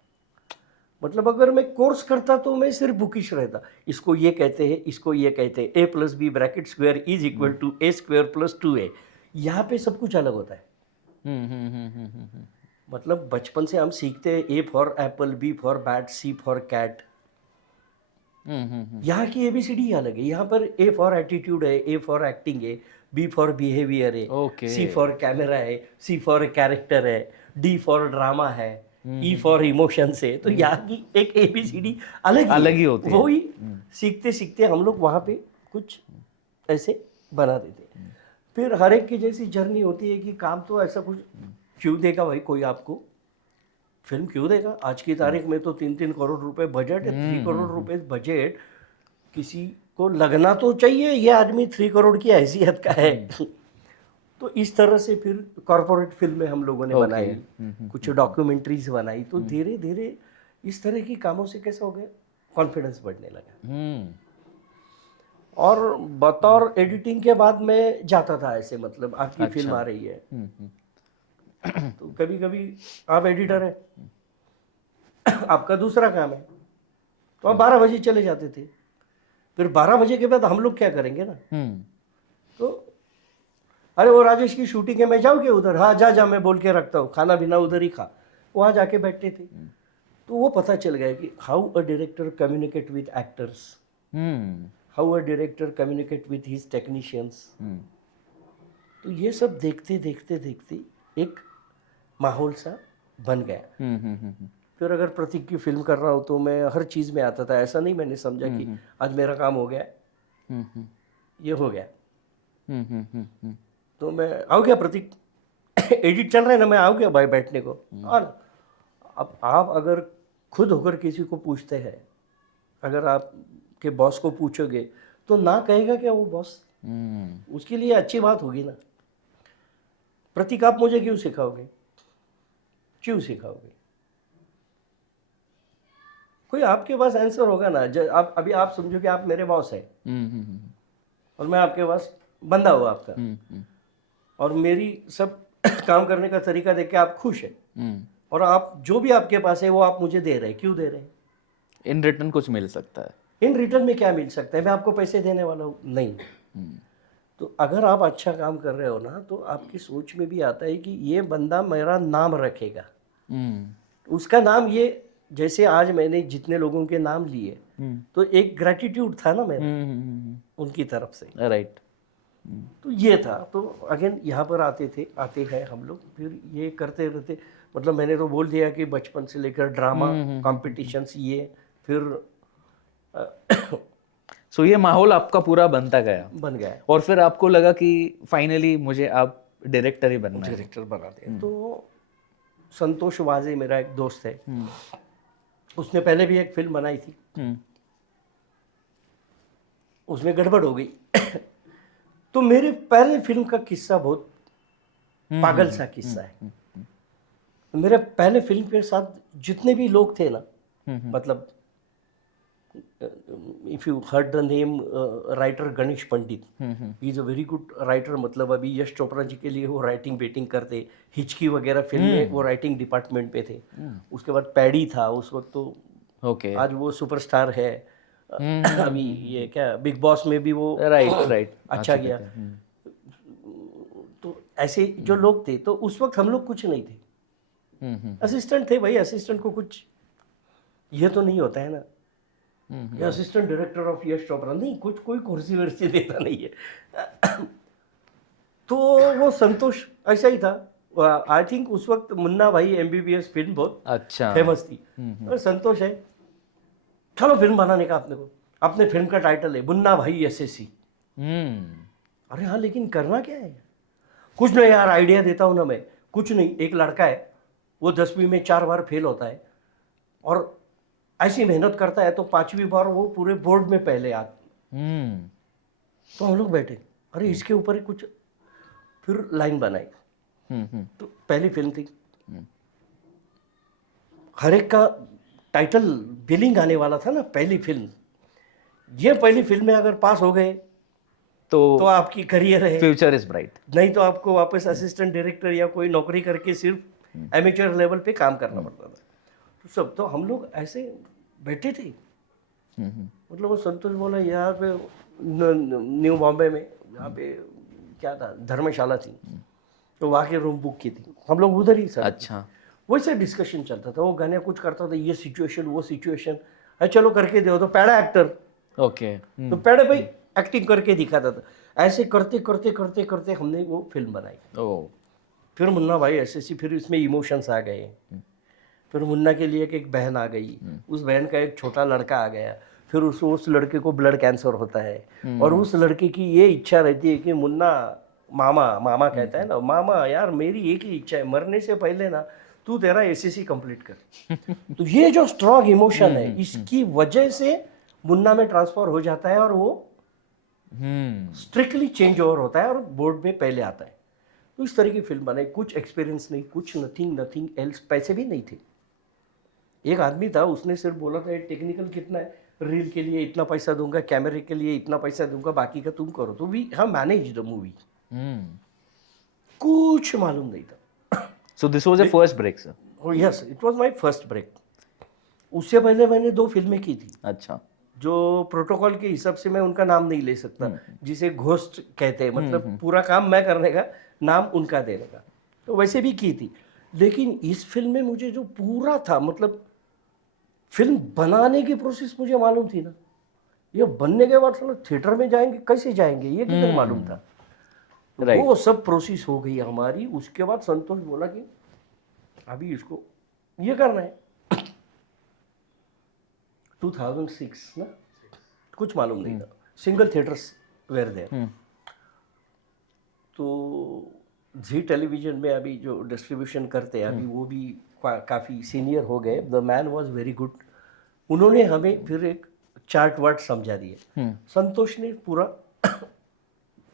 मतलब अगर मैं कोर्स करता तो मैं सिर्फ बुकिश रहता, इसको ये कहते हैं, इसको ये कहते हैं, a + b bracket square is equal to a² + 2a। यहाँ पे सब कुछ अलग होता है। मतलब बचपन से हम सीखते हैं A for apple, B for bat, C for cat. यहाँ की ABCD अलग है। यहाँ पर A फॉर एटीट्यूड है, A फॉर एक्टिंग है, B फॉर बिहेवियर है, C फॉर कैमरा है, C फॉर कैरेक्टर है, D फॉर ड्रामा है, E फॉर इमोशंस है। तो यहाँ की एक ABCD अलग ही होती है। वही सीखते सीखते हम लोग वहाँ पे कुछ ऐसे बना देते। फिर हर एक की जैसी जर्नी होती है कि काम तो ऐसा कुछ क्यों देगा भाई कोई आपको, फिल्म क्यों देगा। आज की तारीख में तो 3-3 करोड़ रुपए बजट है, 3 करोड़ रुपए बजट किसी को लगना तो चाहिए ये आदमी 3 करोड़ की हैसियत का है। तो इस तरह से फिर कॉर्पोरेट फिल्में हम लोगों ने बनाई, कुछ डॉक्यूमेंट्रीज बनाई। तो धीरे धीरे इस तरह की कामों से कैसा हो गया, कॉन्फिडेंस बढ़ने लगा। और बतौर एडिटिंग के बाद मैं जाता था ऐसे, मतलब आपकी फिल्म आ रही है तो कभी कभी आप एडिटर हैं आपका दूसरा काम है तो आप 12 बजे चले जाते थे। फिर 12 बजे के बाद हम लोग क्या करेंगे ना, तो अरे वो राजेश की शूटिंग है, मैं जाऊँ क्या उधर? हाँ जा जा, मैं बोल के रखता हूँ, खाना पीना उधर ही खा। वहाँ जाके बैठते थे। तो वो पता चल गया कि how a director communicate with actors, how a director communicate with his technicians. तो ये सब देखते देखते देखते एक माहौल सा बन गया। फिर अगर प्रतीक की फिल्म कर रहा हूँ तो मैं हर चीज़ में आता था। ऐसा नहीं मैंने समझा कि आज मेरा काम हो गया, ये हो गया तो मैं आओ क्या प्रतीक एडिट चल रहा है ना, मैं आओ क्या भाई बैठने को। और अब आप अगर खुद होकर किसी को पूछते हैं, अगर आप के बॉस को पूछोगे तो ना कहेगा क्या वो बॉस? उसके लिए अच्छी बात होगी ना। प्रतीक आप मुझे क्यों सिखाओगे? क्यों सिखाओगे? कोई आपके पास आंसर होगा ना। आप अभी आप समझो कि आप मेरे बॉस हैं और मैं आपके पास बंदा हूँ आपका, और मेरी सब काम करने का तरीका देख के आप खुश हैं, और आप जो भी आपके पास है वो आप मुझे दे रहे हैं। क्यों दे रहे हैं? इन रिटर्न कुछ मिल सकता है। इन रिटर्न में क्या मिल सकता है? मैं आपको पैसे देने वाला हूँ? नहीं। तो अगर आप अच्छा काम कर रहे हो ना, तो आपकी सोच में भी आता है कि ये बंदा मेरा नाम रखेगा। उसका नाम, ये जैसे आज मैंने जितने लोगों के नाम लिए तो एक ग्रेटिट्यूड था ना मेरा उनकी तरफ से। राइट। तो ये था। तो अगेन यहाँ पर आते हैं हम लोग, फिर ये करते रहते। मतलब मैंने तो बोल दिया कि बचपन से लेकर ड्रामा कॉम्पिटिशन्स, ये फिर सो ये माहौल आपका पूरा बनता गया बन गया, और फिर आपको लगा कि फाइनली मुझे आप डायरेक्टर ही बनना है। डायरेक्टर बनाते हैं। तो संतोष वाजे मेरा एक दोस्त है, उसने पहले भी एक फिल्म बनाई थी, उसमें गड़बड़ हो गई तो मेरे पहले फिल्म का किस्सा बहुत पागल सा किस्सा है। मेरे पहले फिल्म के साथ जितने भी लोग थे ना, मतलब if you heard the name writer Ganesh Pandit, he is a very good writer. मतलब अभी यश चोपड़ा जी के लिए वो राइटिंग बेटिंग करते, हिचकी वगैरह फिल्म में वो राइटिंग डिपार्टमेंट पे थे। उसके बाद पैडी था उस वक्त, तो ओके आज वो सुपरस्टार है। अभी ये क्या बिग बॉस में भी वो राइट अच्छा गया। तो ऐसे जो लोग थे, तो उस वक्त हम लोग कुछ नहीं थे, असिस्टेंट थे भाई। असिस्टेंट को कुछ ये तो नहीं होता है ना, ये assistant director of Yash Chopra नहीं, कुछ कोई कुर्सी वर्सी देता नहीं है तो वो संतोष ऐसा ही था। आई थिंक उस वक्त मुन्ना भाई MBBS फिल्म बहुत अच्छा फेमस थी। और संतोष है, चलो फिल्म बनाने का अपने को, अपने फिल्म का टाइटल है मुन्ना भाई SSC। अरे हाँ, लेकिन करना क्या है? कुछ नहीं यार, आइडिया देता हूँ ना मैं। कुछ नहीं, एक लड़का है, वो 10वीं में 4 बार फेल होता है और ऐसी मेहनत करता है तो 5वीं बार वो पूरे बोर्ड में पहले आता। तो हम लोग बैठे, अरे इसके ऊपर ही कुछ, फिर लाइन बनाई। तो पहली फिल्म थी, हर एक का टाइटल बिलिंग आने वाला था ना, पहली फिल्म। ये पहली फिल्म में अगर पास हो गए तो आपकी करियर है, फ्यूचर इज ब्राइट। नहीं तो आपको वापस असिस्टेंट डायरेक्टर या कोई नौकरी करके सिर्फ एमेच्योर लेवल पे काम करना पड़ता था। तो सब, तो हम लोग ऐसे बैठे थे। मतलब वो संतोष बोला यहाँ पे न्यू बॉम्बे में, यहाँ पे क्या था, धर्मशाला थी, तो वहाँ के रूम बुक की थी, हम लोग उधर ही सर। अच्छा, वैसे डिस्कशन चलता था, वो गाने कुछ करता था, ये सिचुएशन वो सिचुएशन है, चलो करके दो। तो पैड़ा एक्टर, ओके, तो पैड़े भाई एक्टिंग करके दिखाता था। ऐसे करते करते करते करते हमने वो फिल्म बनाई। ओ, फिर मुन्ना भाई SSC, फिर इसमें इमोशंस आ गए। फिर मुन्ना के लिए एक बहन आ गई, उस बहन का एक छोटा लड़का आ गया। फिर उस लड़के को ब्लड कैंसर होता है और उस लड़के की ये इच्छा रहती है कि मुन्ना, मामा कहता है ना, मामा यार मेरी एक ही इच्छा है, मरने से पहले ना तू तेरा SSC कंप्लीट कर। तो ये जो स्ट्रॉन्ग इमोशन है, इसकी वजह से मुन्ना में ट्रांसफर हो जाता है और वो स्ट्रिक्टली चेंज ओवर होता है और बोर्ड में पहले आता है। तो इस तरह की फिल्म बनाई, कुछ एक्सपीरियंस नहीं, कुछ नथिंग एल्स, पैसे भी नहीं थे। एक आदमी था, उसने सिर्फ बोला था टेक्निकल कितना है, रील के लिए इतना पैसा दूंगा, कैमरे के लिए इतना पैसा दूंगा, बाकी का तुम करो। तो वी हम मैनेज द मूवी। कुछ मालूम नहीं था। So this was your first break, sir. Yes, it was my first break. उससे पहले मैंने 2 फिल्में की थी, अच्छा. जो प्रोटोकॉल के हिसाब से मैं उनका नाम नहीं ले सकता, जिसे घोस्ट कहते हैं, मतलब पूरा काम मैं करने का, नाम उनका देने का। तो वैसे भी की थी, लेकिन इस फिल्म में मुझे जो पूरा था, मतलब फिल्म बनाने की प्रोसेस मुझे मालूम थी ना। ये बनने के बाद चलो थिएटर में जाएंगे, कैसे जाएंगे, ये किधर मालूम था। तो Right. वो सब प्रोसेस हो गई हमारी। उसके बाद संतोष बोला कि अभी इसको ये करना है। 2006 ना, कुछ मालूम नहीं था। Single theatres were there. तो जी टेलीविजन में अभी जो डिस्ट्रीब्यूशन करते हैं, अभी वो भी काफ़ी सीनियर हो गए। The man was very good. उन्होंने हमें फिर एक चार्ट वार्ट समझा दिए। संतोष ने पूरा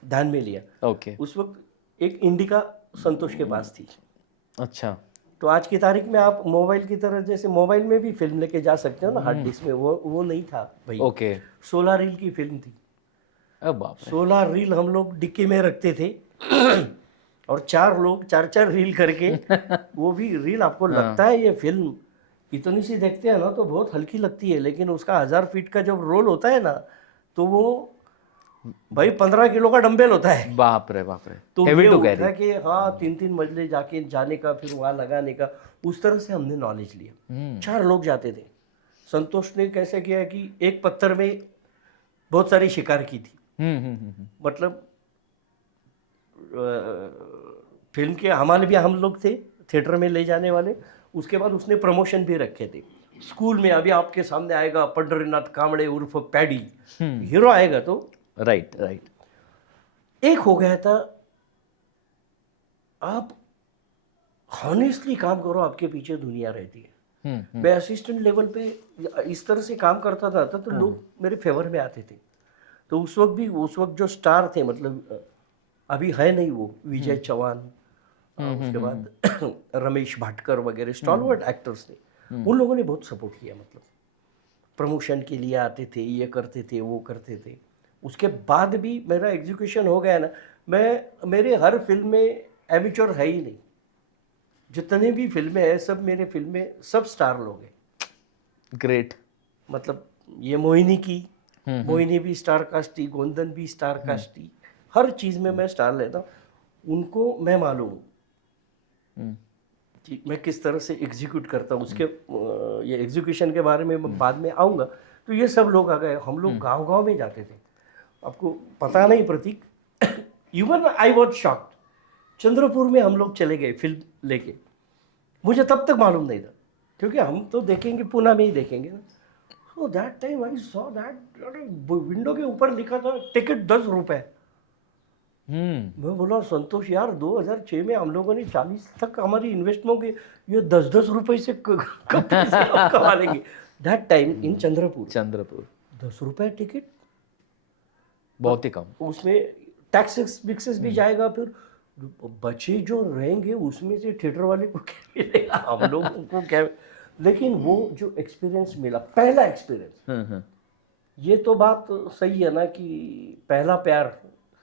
ध्यान में लिया। Okay. उस वक्त एक इंडिका संतोष के पास थी। अच्छा. तो आज की तारीख में आप मोबाइल की तरह, जैसे मोबाइल में भी फिल्म लेके जा सकते हो ना, हार्ड डिस्क में, वो नहीं था भाई। Okay. 16 रील की फिल्म थी। अब बाप रे. 16 रील हम लोग डिक्की में रखते थे। और 4 लोग 4-4 रील करके, वो भी रील आपको लगता है ये फिल्म इतनी सी देखते हैं ना तो बहुत हल्की लगती है, लेकिन उसका 1000 फीट का जब रोल होता है ना, तो वो भाई 15 किलो का डंबेल होता है। बाप रे बाप रे. तो Heavy ये to होता carry. है कि हाँ 3-3 मंजिले जाने का, फिर वहाँ लगाने का, उस तरह से हमने नॉलेज लिया। 4 लोग जाते थे। संतोष ने कैसे किया कि एक पत्थर में बहुत सारी शिकार की थी। मतलब फिल्म के हमारे भी हम लोग थे थिएटर में ले जाने वाले। उसके बाद उसने प्रमोशन भी रखे थे। स्कूल में अभी आपके सामने आएगा पंडरीनाथ कांबड़े उर्फ पैडी, हीरो आएगा। तो राइट राइट. एक हो गया था, आप हॉनेस्टली काम करो, आपके पीछे दुनिया रहती है। मैं असिस्टेंट लेवल पे इस तरह से काम करता था तो लोग मेरे फेवर में आते थे। तो उस वक्त जो स्टार थे, मतलब अभी है नहीं वो, विजय चौहान, उसके बाद रमेश भाटकर वगैरह स्टॉलवर्ड एक्टर्स थे। उन लोगों ने बहुत सपोर्ट किया, मतलब प्रमोशन के लिए आते थे, ये करते थे, वो करते थे। उसके बाद भी मेरा एग्जीक्यूशन हो गया ना, मेरे हर फिल्म में एमेच्योर है ही नहीं। जितने भी फिल्में हैं सब मेरे फिल्में सब स्टार लोग हैं। ग्रेट. मतलब ये मोहिनी की, मोहिनी भी स्टार कास्ट थी, गोंदन भी स्टार कास्ट थी, हर चीज़ में मैं स्टार लेता हूँ। उनको मैं मालूम हूँ कि मैं किस तरह से एग्जीक्यूट करता हूँ। उसके ये एग्जीक्यूशन के बारे में मैं बाद में आऊँगा। तो ये सब लोग आ गए, हम लोग गांव-गांव में जाते थे। आपको पता नहीं Prateek, even I was shocked. Chandrapur में हम लोग चले गए फिल्म लेके, मुझे तब तक मालूम नहीं था, क्योंकि हम तो देखेंगे पुणे में ही देखेंगे ना। सो that time I saw that window के ऊपर लिखा था टिकट 10 रुपये। मैं बोला संतोष यार 2006 में हम लोगों ने 40 तक हमारी इन्वेस्टमेंट की, ये 10-10 रुपये से कब कमा लेंगे। दैट टाइम इन चंद्रपुर 10 रुपये टिकट, बहुत ही कम. उसमें टैक्सेस विक्सेस भी जाएगा, फिर बच्चे जो रहेंगे उसमें से थिएटर वाले को क्या मिलेगा, हम लोगों को क्या। लेकिन वो जो एक्सपीरियंस मिला, पहला एक्सपीरियंस, ये तो बात सही है ना कि पहला प्यार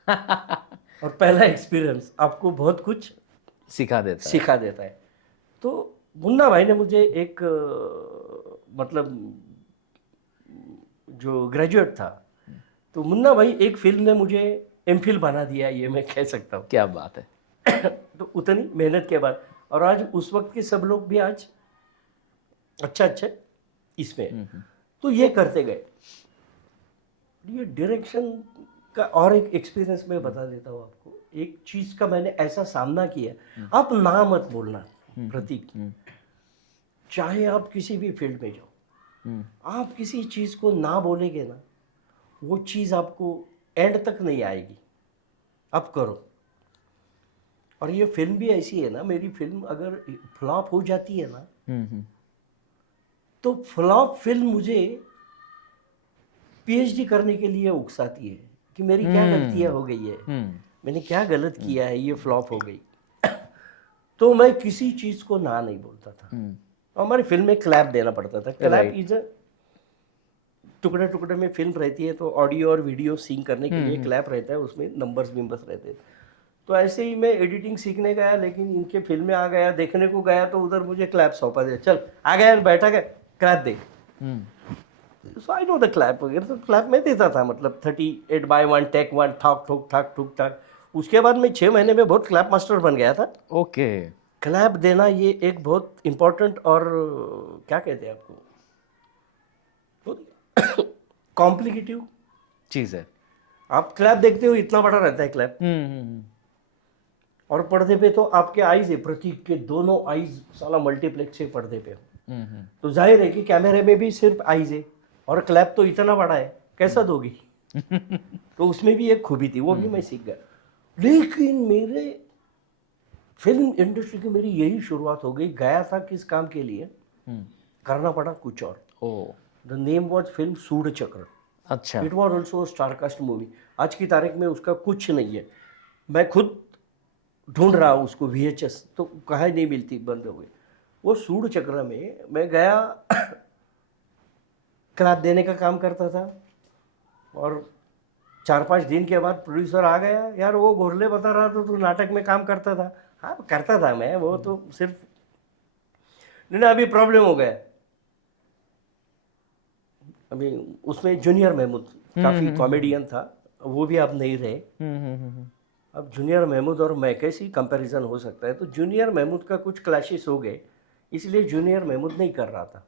और पहला एक्सपीरियंस आपको बहुत कुछ सिखा देता है. तो मुन्ना भाई ने मुझे एक मतलब जो ग्रेजुएट था, तो मुन्ना भाई एक फिल्म ने मुझे एमफिल बना दिया, ये मैं कह सकता हूँ। क्या बात है. तो उतनी मेहनत के बाद, और आज उस वक्त के सब लोग भी आज अच्छा इसमें, तो ये करते गए। ये डायरेक्शन का और एक एक्सपीरियंस मैं बता देता हूँ आपको। एक चीज़ का मैंने ऐसा सामना किया, आप ना मत बोलना प्रतीक, चाहे आप किसी भी फील्ड में जाओ, आप किसी चीज़ को ना बोलेंगे ना, वो चीज़ आपको एंड तक नहीं आएगी। आप करो। और ये फिल्म भी ऐसी है ना, मेरी फिल्म अगर फ्लॉप हो जाती है ना, तो फ्लॉप फिल्म मुझे पीएचडी करने के लिए उकसाती है कि मेरी क्या गलतियां हो गई है, मैंने क्या गलत किया है, ये फ्लॉप हो गई। तो मैं किसी चीज़ को ना नहीं बोलता था। हमारी फिल्म में क्लैप देना पड़ता था। क्लैप इज टुकड़े टुकड़े में फिल्म रहती है, तो ऑडियो और वीडियो सिंक करने के लिए क्लैप रहता है, उसमें नंबर्स विंबर्स रहते हैं। तो ऐसे ही मैं एडिटिंग सीखने गया, लेकिन इनके फिल्म में आ गया, देखने को गया तो उधर मुझे क्लैप सौंपा दिया, चल आ गया बैठा गया clap they. So I know the clap वगैरह, तो क्लैप में देता था, मतलब 38/1 टेक 1 ठाक ठुक ठाक ठुक ठाक। उसके बाद मैं 6 महीने में बहुत क्लैप मास्टर बन गया था। ओके। क्लैप देना ये एक बहुत इम्पोर्टेंट और क्या कहते हैं आपको, बहुत कॉम्प्लिकेटिव चीज है। आप क्लैप देखते हो, इतना बड़ा रहता है क्लैप, और पर्दे पे तो आपके आईज है, प्रतीक के दोनों आईज साला मल्टीप्लेक्स है पर्दे पे। तो जाहिर है कि कैमरे में भी सिर्फ आईज है, और क्लैप तो इतना बड़ा है, कैसा दोगी? तो उसमें भी एक खूबी थी, वो भी मैं सीख गया। लेकिन मेरे फिल्म इंडस्ट्री की मेरी यही शुरुआत हो गई। गया था किस काम के लिए, करना पड़ा कुछ और। द नेम वॉज फिल्म सूड चक्र। अच्छा। It was also star cast movie. आज की तारीख में उसका कुछ नहीं है, मैं खुद ढूंढ रहा हूँ उसको, VHS तो कहाँ नहीं मिलती, बंद हो गई। वो सूड चक्र में मैं गया, क्लैप देने का काम करता था, और 4-5 दिन के बाद प्रोड्यूसर आ गया, यार वो घोरले बता रहा था तू नाटक में काम करता था। हाँ करता था मैं, वो तो सिर्फ नहीं, अभी प्रॉब्लम हो गया। अभी उसमें जूनियर महमूद काफ़ी कॉमेडियन था, वो भी अब नहीं रहे। अब जूनियर महमूद और मैं कैसी कंपैरिजन हो सकता है, तो जूनियर महमूद का कुछ क्लैशेस हो गए, इसलिए जूनियर महमूद नहीं कर रहा था।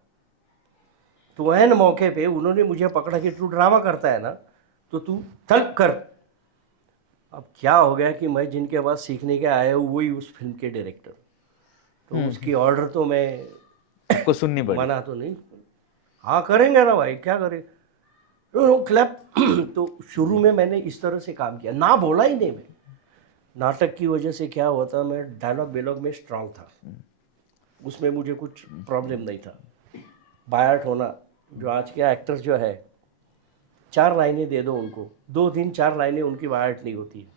तो एन मौके पे उन्होंने मुझे पकड़ा कि तू ड्रामा करता है ना, तो तू चल कर। अब क्या हो गया कि मैं जिनके पास सीखने के आया हूँ वही उस फिल्म के डायरेक्टर, तो उसकी ऑर्डर तो मैं आपको सुननी पड़ी। मना तो नहीं, हाँ करेंगे ना भाई, क्या करें, क्लैप। तो शुरू में मैंने इस तरह से काम किया, ना बोला ही नहीं मैं। नाटक की वजह से क्या हुआ था, मैं डायलॉग बेलॉग में स्ट्रांग था, उसमें मुझे कुछ प्रॉब्लम नहीं था। बायर्ट होना, जो आज के एक्टर्स जो है, 4 लाइनें दे दो उनको, 2 दिन 4 लाइनें उनकी बायर्ट नहीं होती।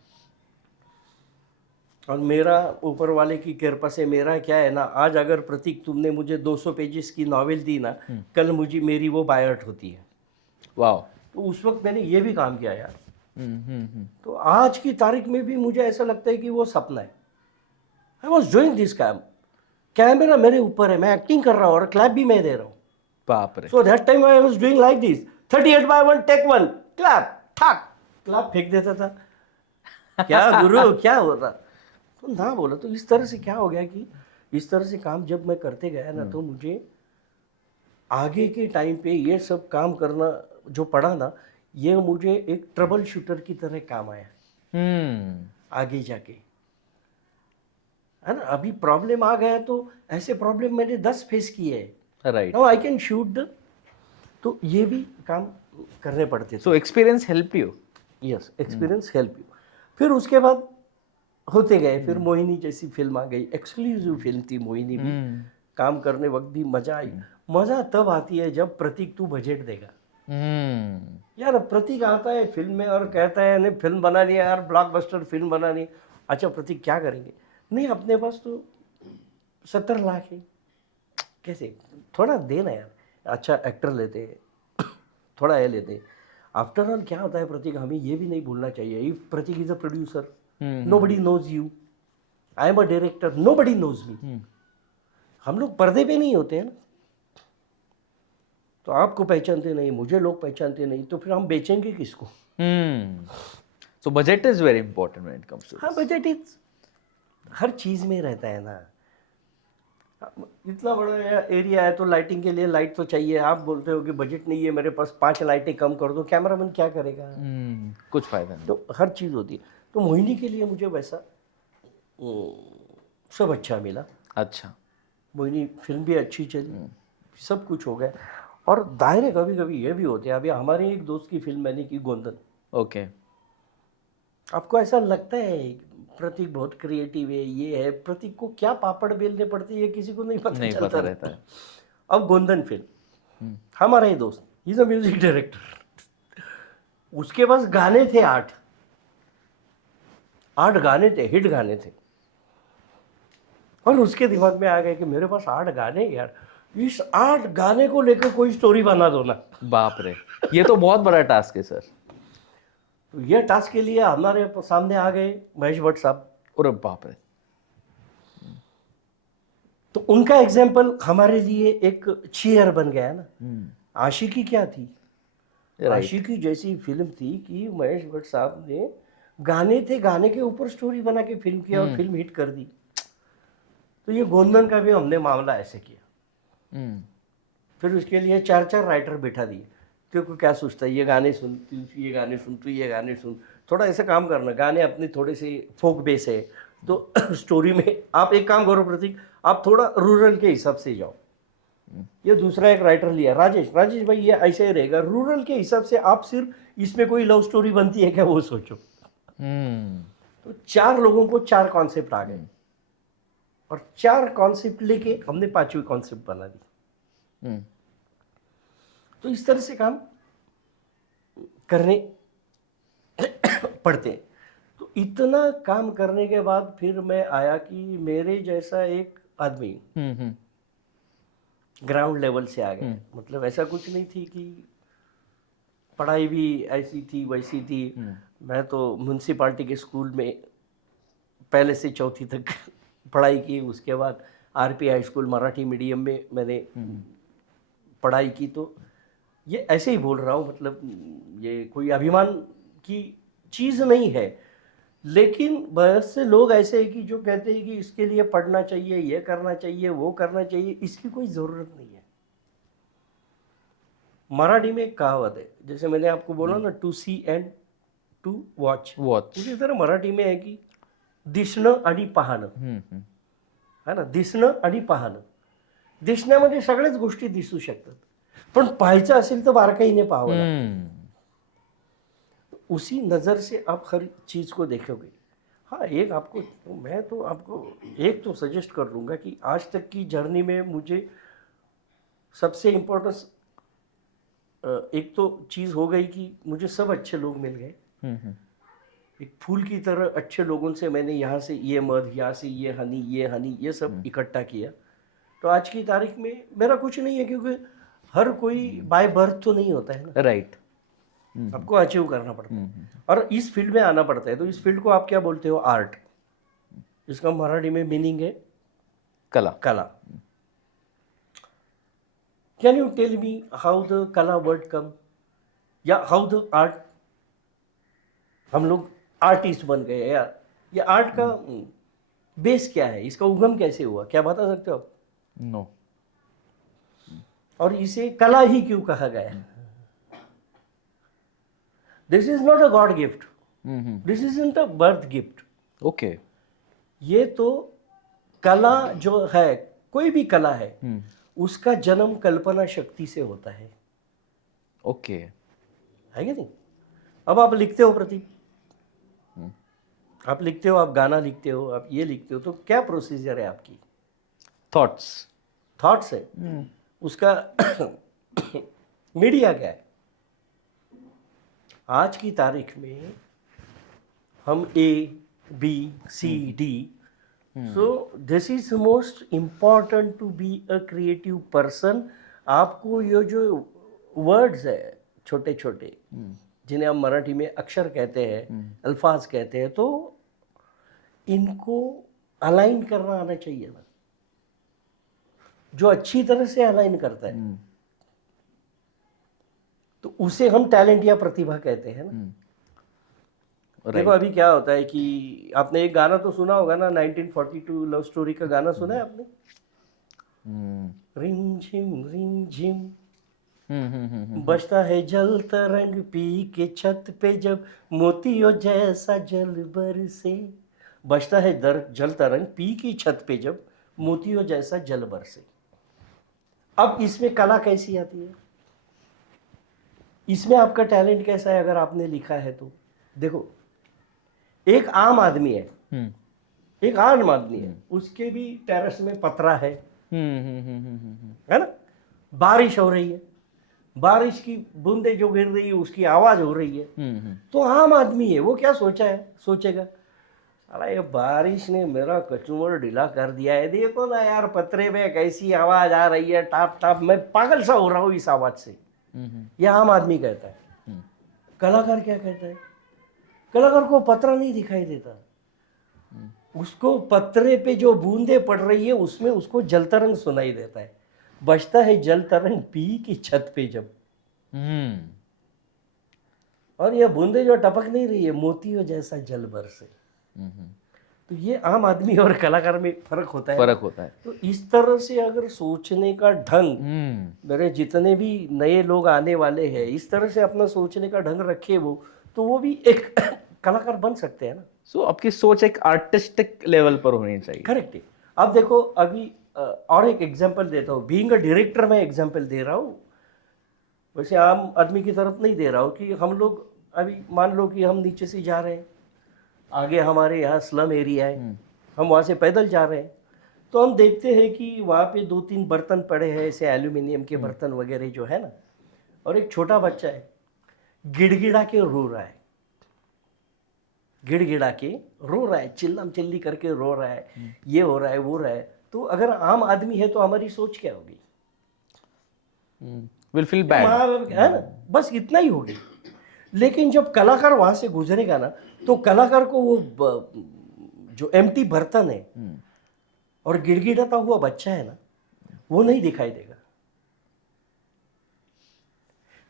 और मेरा ऊपर वाले की कृपा से मेरा क्या है ना, आज अगर प्रतीक तुमने मुझे 200 पेजेस की नॉवेल दी ना, कल मुझे मेरी वो बायर्ट होती है। वाह। तो उस वक्त मैंने ये भी काम किया यार। तो आज की तारीख में भी मुझे ऐसा लगता है कि वो सपना है। आई वॉज डूइंग दिस काम, कैमरा मेरे ऊपर है, मैं एक्टिंग कर रहा हूँ और क्लैप भी मैं दे रहा हूँ। बाप रे। So that time I was doing like this, 38/1 take 1 clap ठाक, क्लैप फेंक देता था। क्या गुरु क्या होता, तो ना बोला। तो इस तरह से क्या हो गया कि इस तरह से काम जब मैं करते गया ना, तो मुझे आगे के टाइम पे ये सब काम करना जो पड़ा ना, ये मुझे एक ट्रबल शूटर की तरह काम आया आगे जाके, है ना। अभी प्रॉब्लम आ गया तो ऐसे प्रॉब्लम मैंने 10 फेस किए हैं। Right. Now I can shoot तो ये भी काम करने पड़ते थे। So experience help you. Yes, experience help you. फिर उसके बाद होते गए, फिर मोहिनी जैसी फिल्म आ गई, एक्सक्लूसिव फिल्म थी मोहिनी भी। काम करने वक्त भी मजा आई। मजा तब आती है जब प्रतीक तू बजट देगा। यार प्रतीक आता है फिल्म में और कहता है नहीं फिल्म बनानी है यार, ब्लॉकबस्टर फिल्म बनानी है। अच्छा प्रतीक क्या करेंगे, नहीं अपने पास तो 70 लाख है, कैसे, थोड़ा देना यार, अच्छा एक्टर लेते हैं, थोड़ा ये लेते हैं। आफ्टर ऑल क्या होता है प्रतीक, हमें ये भी नहीं भूलना चाहिए, if Prateek is a producer, nobody knows you, I am a director, nobody knows me. हम लोग पर्दे पे नहीं होते हैं ना, तो आपको पहचानते नहीं, मुझे लोग पहचानते नहीं, तो फिर हम बेचेंगे किसको। So budget is very important when it comes to. हाँ बजट इज हर चीज में रहता है ना। इतना बड़ा एरिया है तो लाइटिंग के लिए लाइट तो चाहिए। आप बोलते हो कि बजट नहीं है मेरे पास, 5 लाइटें कम कर दो, कैमरामैन क्या करेगा। कुछ फायदा नहीं। तो हर चीज़ होती है। तो मोहिनी के लिए मुझे वैसा सब अच्छा मिला। अच्छा। मोहिनी फिल्म भी अच्छी चली, सब कुछ हो गया। और दायरे कभी कभी ये भी होते हैं। अभी हमारे एक दोस्त की फिल्म मैंने की, गोंदन। ओके। आपको ऐसा लगता है प्रतीक बहुत क्रिएटिव है, ये है, प्रतीक को क्या पापड़ बेलने पड़ते हैं ये किसी को नहीं पता रहता है। अब गोंदन फिल्म, हमारा ही दोस्त, he is a music director, उसके पास गाने थे 8 गाने थे, हिट गाने थे। और उसके दिमाग में आ गया कि मेरे पास 8 गाने यार, इस 8 गाने को लेकर कोई स्टोरी बना दो ना। बाप रे, ये तो बहुत बड़ा टास्क है सर। तो ये टास्क के लिए हमारे सामने आ गए महेश भट्ट साहब। अरे बाप रे। तो उनका एग्जाम्पल हमारे लिए एक चीयर बन गया ना। आशिकी क्या थी? राइट। आशिकी जैसी फिल्म थी कि महेश भट्ट साहब ने गाने थे, गाने के ऊपर स्टोरी बना के फिल्म किया और फिल्म हिट कर दी। तो ये गोंदन का भी हमने मामला ऐसे किया। फिर उसके लिए 4 राइटर बैठा दिए। क्योंकि क्या सोचता है, ये गाने सुन तू, ये गाने सुन तू, ये गाने सुन, थोड़ा ऐसे काम करना, गाने अपने थोड़े से फोक बेस है तो स्टोरी में आप एक काम करो प्रतीक, आप थोड़ा रूरल के हिसाब से जाओ। ये दूसरा एक राइटर लिया, राजेश भाई, ये ऐसे ही रहेगा, रूरल के हिसाब से आप सिर्फ इसमें कोई लव स्टोरी बनती है क्या वो सोचो। तो 4 लोगों को 4 कॉन्सेप्ट आ गए और 4 कॉन्सेप्ट लेके हमने 5वीं कॉन्सेप्ट बना दी। तो इस तरह से काम करने पड़ते हैं। तो इतना काम करने के बाद फिर मैं आया कि मेरे जैसा एक आदमी ग्राउंड लेवल से आ गया। मतलब ऐसा कुछ नहीं थी कि पढ़ाई भी ऐसी थी वैसी थी। मैं तो म्यूनसिपाल्टी के स्कूल में पहले से चौथी तक पढ़ाई की, उसके बाद RP high school Marathi medium में मैंने पढ़ाई की। तो ये ऐसे ही बोल रहा हूँ, मतलब ये कोई अभिमान की चीज़ नहीं है, लेकिन बहुत से लोग ऐसे हैं कि जो कहते हैं कि इसके लिए पढ़ना चाहिए, ये करना चाहिए, वो करना चाहिए, इसकी कोई ज़रूरत नहीं है। मराठी में एक कहावत है, जैसे मैंने आपको बोला ना, to see and to watch, उसी तरह मराठी में है कि दिसणं आणि पाहणं, है ना, दिसणं आणि पाहणं. दिसण्यामध्ये सगळ्याच गोष्टी दिसू शकतात, पण पाहायचं असेल तर बारकाईने पाहावं लागतं. उसी नज़र से आप हर चीज़ को देखोगे. हाँ, एक आपको, मैं तो आपको एक तो सजेस्ट कर दूंगा कि आज तक की जर्नी में मुझे सबसे इम्पोर्टेंस एक तो चीज़ हो गई कि मुझे सब अच्छे लोग मिल गए. एक फूल की तरह अच्छे लोगों से मैंने यहाँ से ये मध, यहाँ से ये हनी, ये सब इकट्ठा किया. तो आज की तारीख में मेरा कुछ नहीं है, क्योंकि हर कोई बाय बर्थ तो नहीं होता है ना. राइट. आपको अचीव करना पड़ता है और इस फील्ड में आना पड़ता है. तो इस फील्ड को आप क्या बोलते हो? आर्ट. इसका मराठी में मीनिंग है कला. कला. Can you tell me how the kala word come, या हाउ द आर्ट, हम लोग आर्टिस्ट बन गए यार, ये आर्ट का बेस क्या है, इसका उगम कैसे हुआ, क्या बता सकते हो आप? नो. और इसे कला ही क्यों कहा गया? This is not a God gift, this is not a birth gift. Okay. ये तो कला जो है, कोई भी कला है, उसका जन्म कल्पना शक्ति से होता है. ओके. है क्या नहीं? अब आप लिखते हो प्रतीक, आप लिखते हो, आप गाना लिखते हो, आप ये लिखते हो, तो क्या प्रोसीजर है आपकी? थॉट्स है. उसका मीडिया क्या है? आज की तारीख में हम ABCD, so this is most important to be a creative person. आपको ये जो वर्ड्स है छोटे छोटे, जिन्हें हम मराठी में अक्षर कहते हैं, अल्फाज कहते हैं, तो इनको अलाइन करना आना चाहिए ना. जो अच्छी तरह से अलाइन करता है तो उसे हम टैलेंट या प्रतिभा कहते हैं ना. देखो अभी क्या होता है कि आपने एक गाना तो सुना होगा ना, 1942 लव स्टोरी का गाना सुना है आपने? रिम झिम बजता है जल तरंग पी के छत पे जब मोतियों जैसा जल बरसे. बजता है जल तरंग पी की छत पे जब मोतियों जैसा जल बरसे. अब इसमें कला कैसी आती है? इसमें आपका टैलेंट कैसा है? अगर आपने लिखा है तो देखो, एक आम आदमी है, एक आम आदमी है, उसके भी टेरेस में पतरा है ना, बारिश हो रही है, बारिश की बूंदे जो गिर रही है उसकी आवाज हो रही है. तो आम आदमी है, वो क्या सोचेगा? अरे ये बारिश ने मेरा कचूमर ढीला कर दिया है, देखो ना यार पतरे में कैसी आवाज आ रही है, टाप टाप, मैं पागल सा हो रहा हूँ इस आवाज से। ये आम आदमी कहता है। कलाकार क्या कहता है? कलाकार को पतरा नहीं दिखाई देता, उसको पतरे पे जो बूंदे पड़ रही है उसमें उसको जल तरंग सुनाई देता है। बजता है जल तरंग पी की छत पे जब, और ये बूंदे जो टपक नहीं रही है, मोतियों जैसा जल बरसे। तो ये आम आदमी और कलाकार में फर्क होता है। फर्क होता है। तो इस तरह से अगर सोचने का ढंग, मेरे जितने भी नए लोग आने वाले हैं, इस तरह से अपना सोचने का ढंग रखे वो, तो वो भी एक कलाकार बन सकते हैं ना। सो आपकी सोच एक आर्टिस्टिक लेवल पर होनी चाहिए। करेक्ट है। अब देखो अभी और एक एग्जांपल देता हूँ, बीइंग अ डायरेक्टर मैं एग्जांपल दे रहा हूँ, वैसे आम आदमी की तरफ नहीं दे रहा हूँ। कि हम लोग अभी मान लो कि हम नीचे से जा रहे हैं, आगे हमारे यहाँ स्लम एरिया है, हम वहाँ से पैदल जा रहे हैं, तो हम देखते हैं कि वहाँ पे 2-3 बर्तन पड़े हैं, ऐसे एल्यूमिनियम के बर्तन वगैरह जो है ना, और एक छोटा बच्चा है गिड़गिड़ा के रो रहा है, गिड़गिड़ा के रो रहा है, चिल्लम चिल्ली करके रो रहा है, ये हो रहा है वो रहा है। तो अगर आम आदमी है तो हमारी सोच क्या होगी? विल फील बैड, है ना, बस इतना ही होगी। लेकिन जब कलाकार वहां से गुजरेगा ना, तो कलाकार को वो जो एम्प्टी बर्तन है और गिड़गिड़ाता हुआ बच्चा है ना, वो नहीं दिखाई देगा।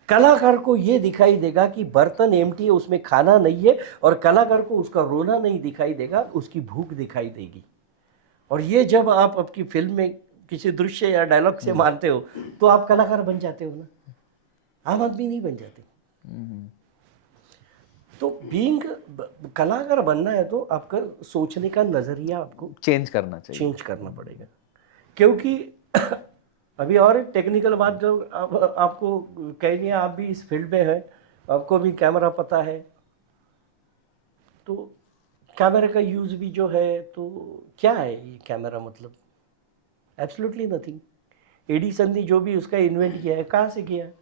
कलाकार को ये दिखाई देगा कि बर्तन एम्प्टी है, उसमें खाना नहीं है, और कलाकार को उसका रोना नहीं दिखाई देगा, उसकी भूख दिखाई देगी। और ये जब आप आपकी फिल्म में किसी दृश्य या डायलॉग से मानते हो, तो आप कलाकार बन जाते हो ना, आम आदमी नहीं बन जाते। तो बीइंग कलाकार बनना है तो आपका सोचने का नजरिया आपको चेंज करना चाहिए। चेंज करना पड़ेगा। क्योंकि अभी और एक टेक्निकल बात जो आपको कहेंगे, आप भी इस फील्ड में हैं, आपको भी कैमरा पता है, तो कैमरा का यूज़ भी जो है, तो क्या है ये कैमरा? मतलब एब्सोल्युटली नथिंग। एडिसन ने जो भी उसका इन्वेंट किया है, कहाँ से किया है?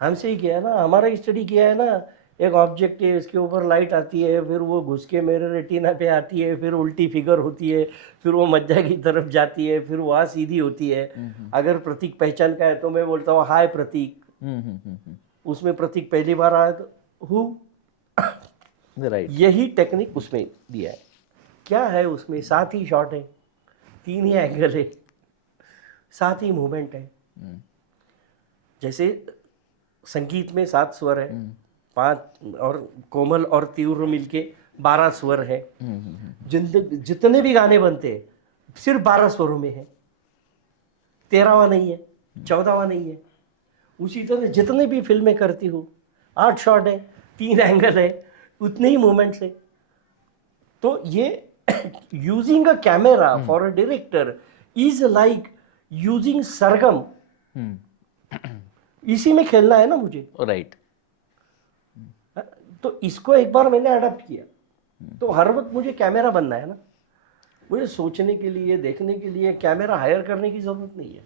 हमसे ही किया है ना, हमारा स्टडी किया है ना। एक ऑब्जेक्ट है, इसके ऊपर लाइट आती है, फिर वो घुस के मेरे रेटिना पे आती है, फिर उल्टी फिगर होती है, फिर वो मज्जा की तरफ जाती है, फिर वहाँ सीधी होती है। अगर प्रतीक पहचान का है तो मैं बोलता हूँ हाय प्रतीक। उसमें प्रतीक पहली बार आया तो हु, राइट। यही टेक्निक उसमें दिया है। क्या है उसमें? 7 ही शॉट है, 3 ही एंगल है, 7 ही मूवमेंट है। जैसे संगीत में 7 स्वर है, 5 और कोमल और तीव्र मिलके 12 स्वर है। जितने भी गाने बनते हैं सिर्फ 12 स्वरों में है, 13वां नहीं है, 14वां नहीं है। उसी तरह जितने भी फिल्में करती हूँ, 8 शॉट है, 3 एंगल है, उतने ही मूवमेंट्स है। तो ये using a camera for a director is like using sargam. इसी में खेलना है ना मुझे, राइट। तो इसको एक बार मैंने अडॉप्ट किया, तो हर वक्त मुझे कैमरा बनना है ना। मुझे सोचने के लिए, देखने के लिए कैमरा हायर करने की जरूरत नहीं है,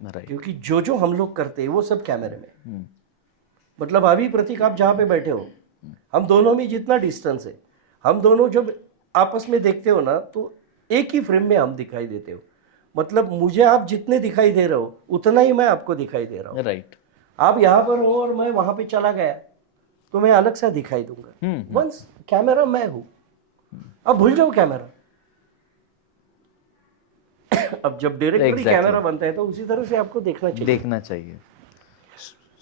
राइट। क्योंकि जो जो हम लोग करते हैं वो सब कैमरे में। मतलब अभी प्रतीक आप जहाँ पे बैठे हो, हम दोनों में जितना डिस्टेंस है, हम दोनों जब आपस में देखते हो ना, तो एक ही फ्रेम में हम दिखाई देते हो। मतलब मुझे आप जितने दिखाई दे रहे हो उतना ही मैं आपको दिखाई दे रहा हूँ। राइट। आप यहाँ पर हो और मैं वहां पे चला गया तो मैं अलग सा दिखाई दूंगा। वंस कैमरा मैं हूं, अब भूल जाओ कैमरा। अब जब डायरेक्टर ही कैमरा बनता है तो उसी तरह से आपको देखना चाहिए।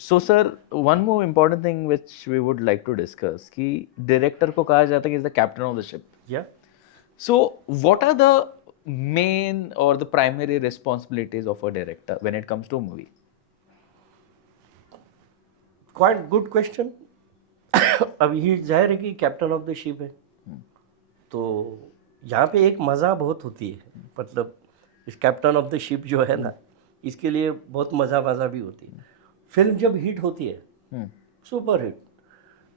So sir, one more important thing which we would like to discuss, कि डायरेक्टर को कहा जाता है कि is the captain of the ship. या so what are the main और the primary responsibilities of a director when it comes to movie? Quite good question. अब ये जाहिर है कि कैप्टन ऑफ द शिप है, तो यहाँ पे एक मज़ा बहुत होती है। मतलब इस कैप्टन ऑफ द शिप जो है ना, इसके लिए बहुत मज़ा भी होती है। फिल्म जब हिट होती है, सुपर हिट,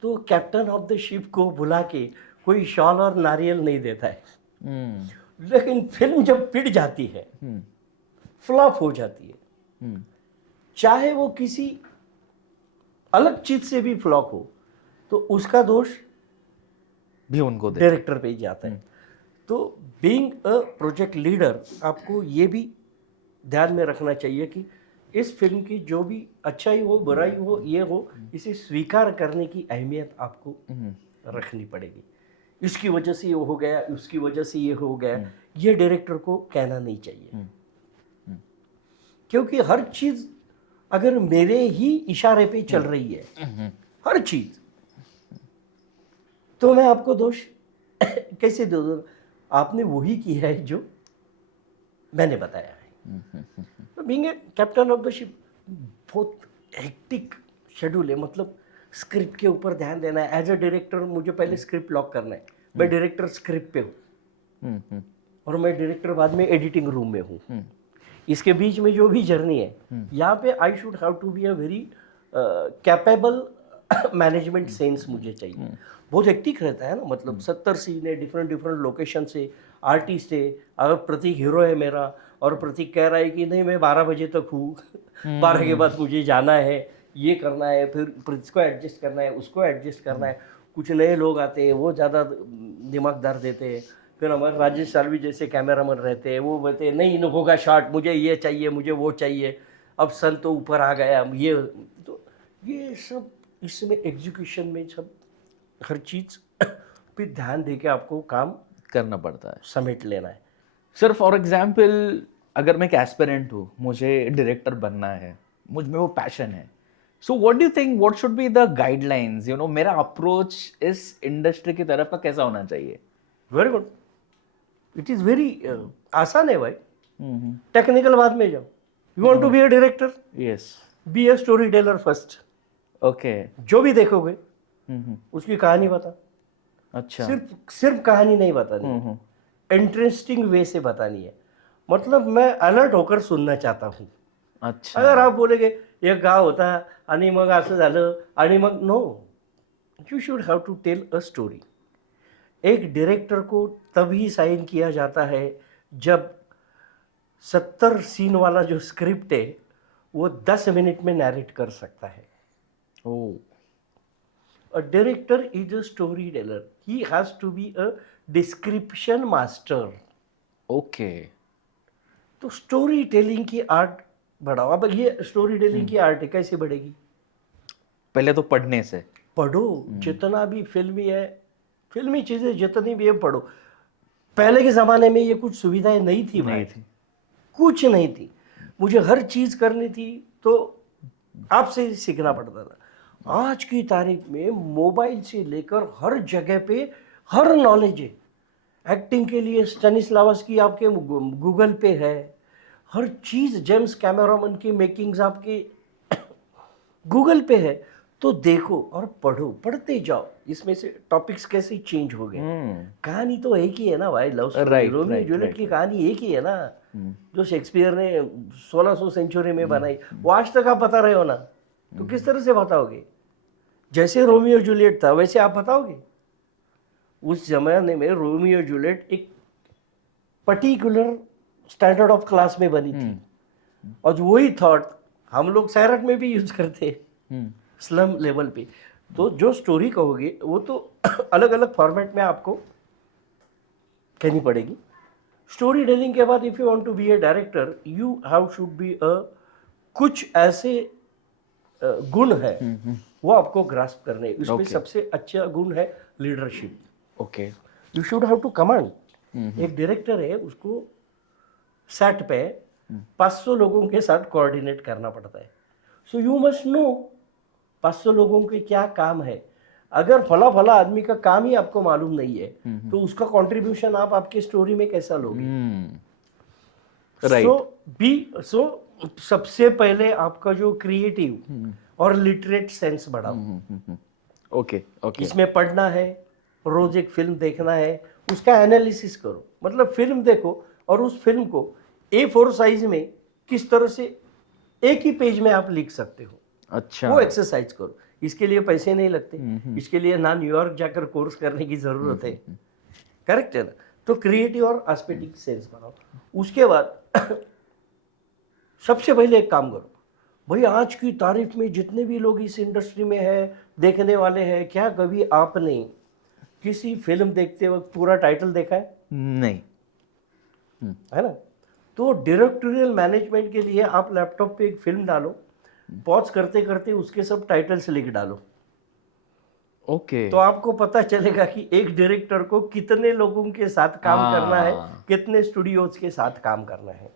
तो कैप्टन ऑफ द शिप को बुला के कोई शॉल और नारियल नहीं देता है। लेकिन फिल्म जब पिट जाती है, फ्लॉप हो जाती है, चाहे वो किसी अलग चीज से भी फ्लॉप हो, तो उसका दोष भी उनको दे। डायरेक्टर पे ही जाता है। तो बीइंग अ प्रोजेक्ट लीडर आपको ये भी ध्यान में रखना चाहिए कि इस फिल्म की जो भी अच्छाई हो, बुराई हो, ये हो, इसे स्वीकार करने की अहमियत आपको रखनी पड़ेगी। इसकी वजह से ये हो गया, उसकी वजह से ये हो गया, ये डायरेक्टर को कहना नहीं चाहिए। क्योंकि हर चीज अगर मेरे ही इशारे पे चल रही है, हर चीज, तो मैं आपको दोष कैसे दे दूं? आपने वही किया है जो मैंने बताया है। Being a captain of the ship बहुत हेक्टिक शेड्यूल है, मतलब स्क्रिप्ट के ऊपर ध्यान देना है। एज अ डायरेक्टर मुझे पहले स्क्रिप्ट लॉक करना है, मैं डायरेक्टर स्क्रिप्ट पे हूँ और मैं डायरेक्टर बाद में एडिटिंग रूम में हूँ। इसके बीच में जो भी जर्नी है, यहाँ पे I should have to be a very capable management sense मुझे चाहिए। बहुत हेक्टिक रहता है ना, मतलब 70 सीन है, डिफरेंट डिफरेंट लोकेशन से आर्टिस्ट है। अगर प्रतीक हीरो है मेरा और प्रतीक कह रहा है कि नहीं मैं 12 बजे तक हूँ, 12 के बाद मुझे जाना है, ये करना है, फिर इसको एडजस्ट करना है, उसको एडजस्ट करना है। कुछ नए लोग आते हैं, वो ज़्यादा दिमागदार देते हैं। फिर हमारे राजेश सालवी जैसे कैमरामैन रहते हैं, वो बोलते हैं नहीं होगा शॉट, मुझे ये चाहिए, मुझे वो चाहिए। अब सन तो ऊपर आ गया, ये तो ये सब इसमें एग्जीक्यूशन में सब हर चीज़ पे ध्यान दे के आपको काम करना पड़ता है, समेट लेना है। सर। फॉर एग्जाम्पल अगर मैं एक एस्पिरेंट हूँ, मुझे डायरेक्टर बनना है, मुझ में वो पैशन है, so what do you think what should be the guidelines, you know, मेरा अप्रोच इस इंडस्ट्री की तरफ का कैसा होना चाहिए? Very good, it is very आसान है भाई। टेक्निकल बाद में जाओ। You want to be a director, yes, be a story teller first. Okay, जो भी देखोगे उसकी कहानी बता। अच्छा, सिर्फ कहानी नहीं बतानी, इंटरेस्टिंग वे से बतानी है। मतलब मैं अलर्ट होकर सुनना चाहता हूँ। अच्छा, अगर आप बोलेगे एक गाव होता आणि मग असं झालं आणि मग, no, you should have to tell a story. एक डायरेक्टर को तभी साइन किया जाता है जब 70 सीन वाला जो स्क्रिप्ट है वो 10 मिनट में नैरेट कर सकता है। ओ, A director is a storyteller. He has to be a description master. Okay, तो स्टोरी टेलिंग की आर्ट बढ़ाओ। अब ये स्टोरी टेलिंग की आर्ट है, कैसे बढ़ेगी? पहले तो पढ़ने से। पढ़ो, जितना भी फिल्मी है, फिल्मी चीजें जितनी भी है पढ़ो। पहले के जमाने में ये कुछ सुविधाएं नहीं थी भाई, नहीं थी। कुछ नहीं थी। मुझे हर चीज करनी थी तो आपसे सीखना पड़ता था। आज की तारीख में मोबाइल से लेकर हर जगह पे हर नॉलेज है। एक्टिंग के लिए स्टेनिस्लावस्की आपके गूगल पे है, हर चीज़ जेम्स कैमरामन की मेकिंग्स आपके गूगल पे है। तो देखो और पढ़ो, पढ़ते जाओ। इसमें से टॉपिक्स कैसे चेंज हो गए। कहानी तो एक ही है ना भाई, love story, Right, Romeo right, Juliet right, की कहानी एक ही है ना, जो शेक्सपियर ने 1600 सेंचुरी में बनाई। वो आज तक आप बता रहे हो ना, तो किस तरह से बताओगे? जैसे रोमियो जूलियट था वैसे आप बताओगे? उस जमाने में रोमियो जूलियट एक पर्टिकुलर स्टैंडर्ड ऑफ क्लास में बनी थी, और वही थॉट हम लोग सैरट में भी यूज करते हैं, स्लम लेवल पे। तो जो स्टोरी कहोगे वो तो अलग अलग फॉर्मेट में आपको कहनी पड़ेगी। स्टोरी टेलिंग के बाद if you want to be a director, you have should be a कुछ ऐसे गुण है वो आपको ग्रास्प करने। उसमें सबसे अच्छा गुण है leadership. Okay, you should have to command. एक डायरेक्टर है, उसको सेट पे 500 लोगों के साथ कोऑर्डिनेट करना पड़ता है। सो यू मस्ट नो 500 लोगों के क्या काम है। अगर फला फला आदमी का काम ही आपको मालूम नहीं है, तो उसका कंट्रीब्यूशन आप आपके स्टोरी में कैसा लोगे? राइट। सो सबसे पहले आपका जो क्रिएटिव और लिटरेट सेंस बढ़ाओ। ओके, ओके, इसमें पढ़ना है, रोज एक फिल्म देखना है, उसका एनालिसिस करो। मतलब फिल्म देखो और उस फिल्म को A4 साइज में किस तरह से एक ही पेज में आप लिख सकते हो, अच्छा, वो एक्सरसाइज करो। इसके लिए पैसे नहीं लगते, इसके लिए ना न्यूयॉर्क जाकर कोर्स करने की जरूरत है। करेक्ट है ना? तो क्रिएटिव और एस्थेटिक सेंस बनाओ। उसके बाद सबसे पहले एक काम करो भाई, आज की तारीख में जितने भी लोग इस इंडस्ट्री में है, देखने वाले हैं, क्या कभी आपने किसी फिल्म देखते वक्त पूरा टाइटल देखा है? नहीं। है ना? तो डायरेक्टोरियल मैनेजमेंट के लिए आप लैपटॉप पे एक फिल्म डालो, पॉज करते करते उसके सब टाइटल्स लिख डालो, ओके। तो आपको पता चलेगा कि एक डायरेक्टर को कितने लोगों के साथ काम करना है, कितने स्टूडियोज के साथ काम करना है।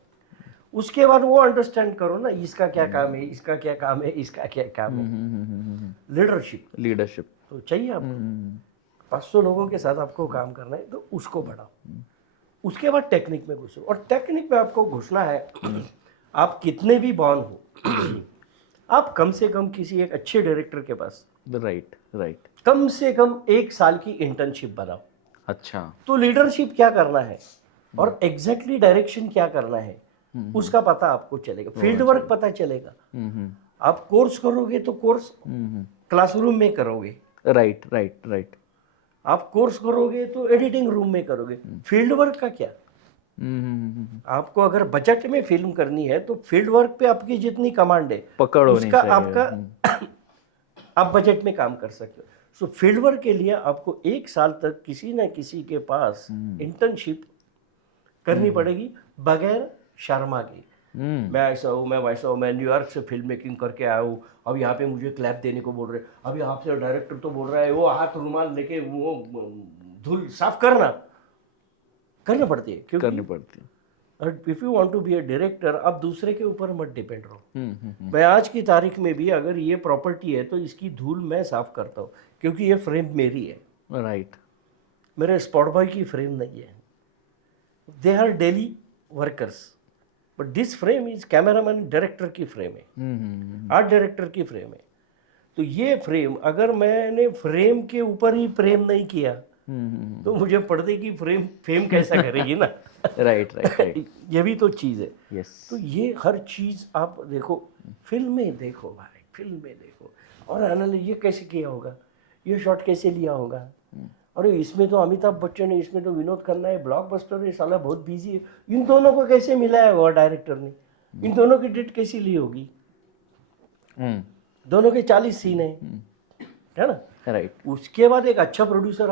उसके बाद वो अंडरस्टैंड करो ना, इसका क्या काम है, इसका क्या काम है, इसका क्या काम है। लीडरशिप तो चाहिए आपको। 500 लोगों के साथ आपको काम करना है, तो उसको बढ़ाओ। उसके बाद टेक्निक में घुसो, और टेक्निक में आपको घुसना है। आप कितने भी बॉर्न हो, आप कम से कम किसी एक अच्छे डायरेक्टर के पास राइट कम से कम 1 साल की इंटर्नशिप बनाओ। अच्छा। तो लीडरशिप क्या करना है और एग्जैक्टली डायरेक्शन क्या करना है, उसका पता आपको चलेगा। फील्ड वर्क पता चलेगा। आप कोर्स करोगे तो कोर्स क्लासरूम में करोगे, राइट। आप कोर्स करोगे तो एडिटिंग रूम में करोगे। फील्ड वर्क का क्या? आपको अगर बजट में फिल्म करनी है तो फील्ड वर्क पे आपकी जितनी कमांड है पकड़ होनी उसका चाहिए। आपका आप बजट में काम कर सकते हो। सो फील्ड वर्क के लिए आपको 1 साल तक किसी न किसी के पास इंटर्नशिप करनी पड़ेगी, बगैर शर्मा के। मैं ऐसा हूँ, मैं वैसा हूँ, मैं न्यूयॉर्क से फिल्म मेकिंग करके आया हूँ, अब यहाँ पे मुझे क्लैप देने को बोल रहे हैं, अब यहाँ से डायरेक्टर तो बोल रहा है वो हाथ रुमाल लेके वो धूल साफ करना पड़ती है, क्योंकि if you want to be a director, आप दूसरे के ऊपर मत डिपेंड रहो। मैं आज की तारीख में भी अगर ये प्रॉपर्टी है तो इसकी धूल मैं साफ करता हूँ, क्योंकि ये फ्रेम मेरी है। राइट। मेरे स्पॉट बॉय की फ्रेम नहीं है, they are daily workers, but this frame is cameraman director की फ्रेम है, आर्ट डायरेक्टर की फ्रेम है। तो ये फ्रेम अगर मैंने फ्रेम के ऊपर ही प्रेम नहीं किया तो मुझे पर्दे की फेम कैसा करेगी ना। राइट। ये भी तो चीज़ है। यस। तो ये हर चीज़ आप देखो, फिल्में देखो भाई, फिल्में देखो, और एनालिसिस ये कैसे किया होगा, ये शॉट कैसे लिया होगा, अरे इसमें तो अमिताभ बच्चन है, इसमें तो विनोद खन्ना है, ब्लॉकबस्टर है, साला बहुत बिजी है, इन दोनों को कैसे मिलाया हुआ डायरेक्टर ने, इन दोनों की डेट कैसी ली होगी, दोनों के 40 सीन है ना। राइट। उसके बाद एक अच्छा प्रोड्यूसर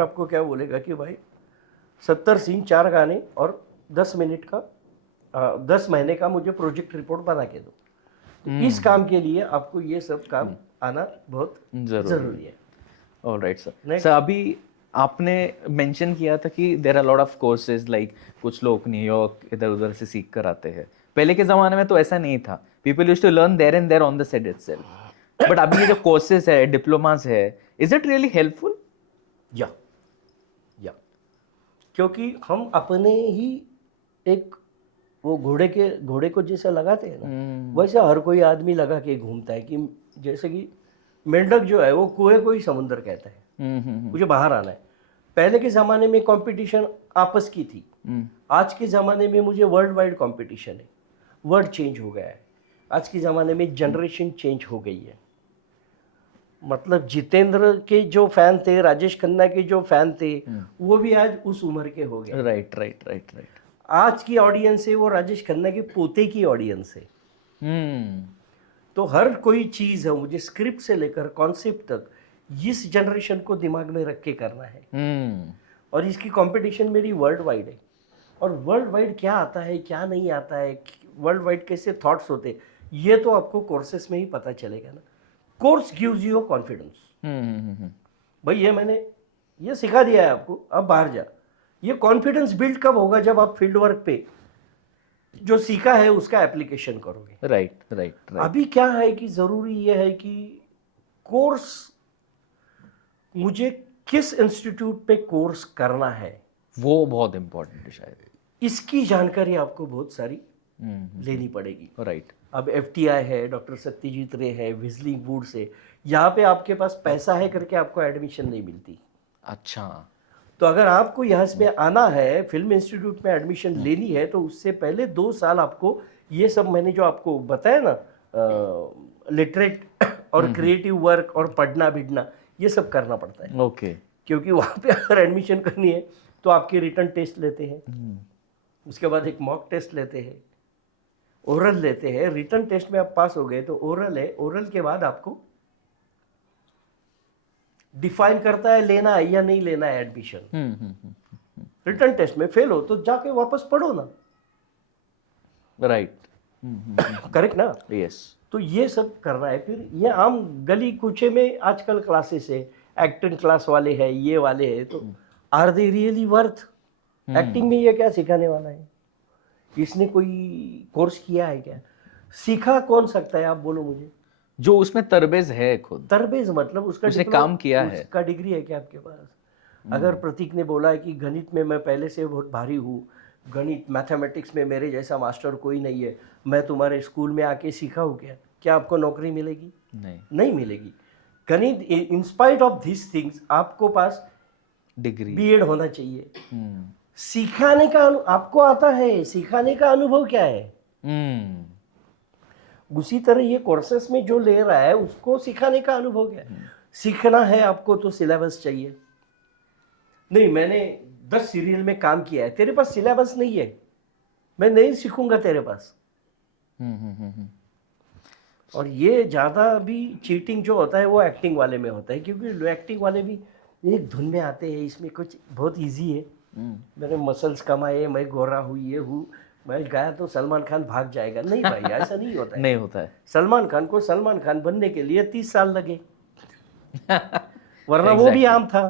आपको क्या बोलेगा कि भाई 70 सीन, 4 गाने और 10 मिनट का 10 महीने का मुझे प्रोजेक्ट रिपोर्ट बना के दो। तो इस काम के लिए आपको ये सब काम आना बहुत जरूरी है। Alright sir. सर अभी आपने मेंशन किया था कि there are lot of courses, like कुछ लोग न्यूयॉर्क इधर उधर से सीख कर आते हैं। पहले के ज़माने में तो ऐसा नहीं था, people used to learn there and there on the set itself. But अभी ये जो कोर्सेज है, डिप्लोमास है, इज इट रियली हेल्पफुल? या क्योंकि हम अपने ही एक वो घोड़े को जैसे लगाते हैं ना, वैसे हर कोई आदमी लगा के घूमता है कि जैसे कि मेंढक जो है वो कुएं को ही समुद्र कहता है, मुझे बाहर आना है। पहले के ज़माने में कंपटीशन आपस की थी, आज के ज़माने में मुझे वर्ल्ड वाइड कंपटीशन है। वर्ल्ड चेंज हो गया है, आज के ज़माने में जनरेशन चेंज हो गई है। मतलब जितेंद्र के जो फैन थे, राजेश खन्ना के जो फैन थे, वो भी आज उस उम्र के हो गए। राइट। आज की ऑडियंस है वो राजेश खन्ना के पोते की ऑडियंस है। तो हर कोई चीज़ है, मुझे स्क्रिप्ट से लेकर कॉन्सेप्ट तक इस जनरेशन को दिमाग में रख के करना है। और इसकी कंपटीशन मेरी वर्ल्ड वाइड है। और वर्ल्ड वाइड क्या आता है, क्या नहीं आता है, वर्ल्ड वाइड कैसे थॉट्स होते, ये तो आपको कोर्सेस में ही पता चलेगा ना। Course gives you confidence. भाई ये मैंने ये सिखा दिया है आपको, अब बाहर जा। ये कॉन्फिडेंस बिल्ड कब होगा? जब आप फील्ड वर्क पे जो सीखा है उसका एप्लीकेशन करोगे। राइट। अभी क्या है कि जरूरी ये है कि कोर्स, मुझे किस इंस्टीट्यूट पे कोर्स करना है, वो बहुत इंपॉर्टेंट है शायद। इसकी जानकारी आपको बहुत सारी लेनी पड़ेगी। राइट। अब FTI है, डॉक्टर सत्यजीत रे है, विजलिंग वुड्स है, यहाँ पे आपके पास पैसा है करके आपको एडमिशन नहीं मिलती। अच्छा। तो अगर आपको यहाँ से आना है, फिल्म इंस्टीट्यूट में एडमिशन लेनी है, तो उससे पहले 2 साल आपको ये सब मैंने जो आपको बताया ना, लिटरेट और क्रिएटिव वर्क और पढ़ना भिड़ना, ये सब करना पड़ता है। ओके। क्योंकि वहाँ पे अगर एडमिशन करनी है तो आपके रिटन टेस्ट लेते हैं, उसके बाद एक मॉक टेस्ट लेते हैं, ओरल लेते हैं। रिटन टेस्ट में आप पास हो गए तो ओरल है, ओरल के बाद आपको डिफाइन करता है लेना है या नहीं लेना है एडमिशन। रिटर्न टेस्ट में फेल हो तो जाके वापस पढ़ो ना, राइट। करेक्ट ना? यस। तो ये सब करना है। फिर ये आम गली कूचे में आजकल क्लासेस है, एक्टिंग क्लास वाले हैं, ये वाले हैं, तो are they really worth? Acting में ये क्या सिखाने वाला है? इसने कोई कोर्स किया है क्या? सीखा कौन सकता है, आप बोलो मुझे। जो उसमें तरबेज है खुद, तरबेज मतलब उसका उसने डिप्लोमा- काम किया है। उसका डिग्री है क्या आपके पास? अगर प्रतीक ने बोला है कि गणित में मैं पहले से बहुत भारी हूँ, गणित मैथमेटिक्स में मेरे जैसा मास्टर कोई नहीं है, मैं तुम्हारे स्कूल में आके सीखा हूँ क्या आपको नौकरी मिलेगी? नहीं मिलेगी। गणित इन स्पाइट ऑफ दिस थिंग्स आपको पास डिग्री, बीएड होना चाहिए। सिखाने का आपको आता है, सिखाने का अनुभव क्या है? उसी तरह ये कोर्सेस में जो ले रहा है उसको सिखाने का अनुभव क्या है? सीखना है आपको तो सिलेबस चाहिए। नहीं, मैंने 10 सीरियल में काम किया है, तेरे पास सिलेबस नहीं है, मैं नहीं सीखूंगा तेरे पास। और ये ज़्यादा भी चीटिंग जो होता है वो एक्टिंग वाले में होता है, क्योंकि एक्टिंग वाले भी एक धुन में आते हैं, इसमें कुछ बहुत इजी है, मेरे मसल्स कमाए, मैं गोरा हूँ, ये हूँ, मैं गाया तो सलमान खान भाग जाएगा। नहीं भाई, ऐसा नहीं होता है। नहीं होता है। सलमान खान को सलमान खान बनने के लिए 30 साल लगे, वरना वो भी आम था।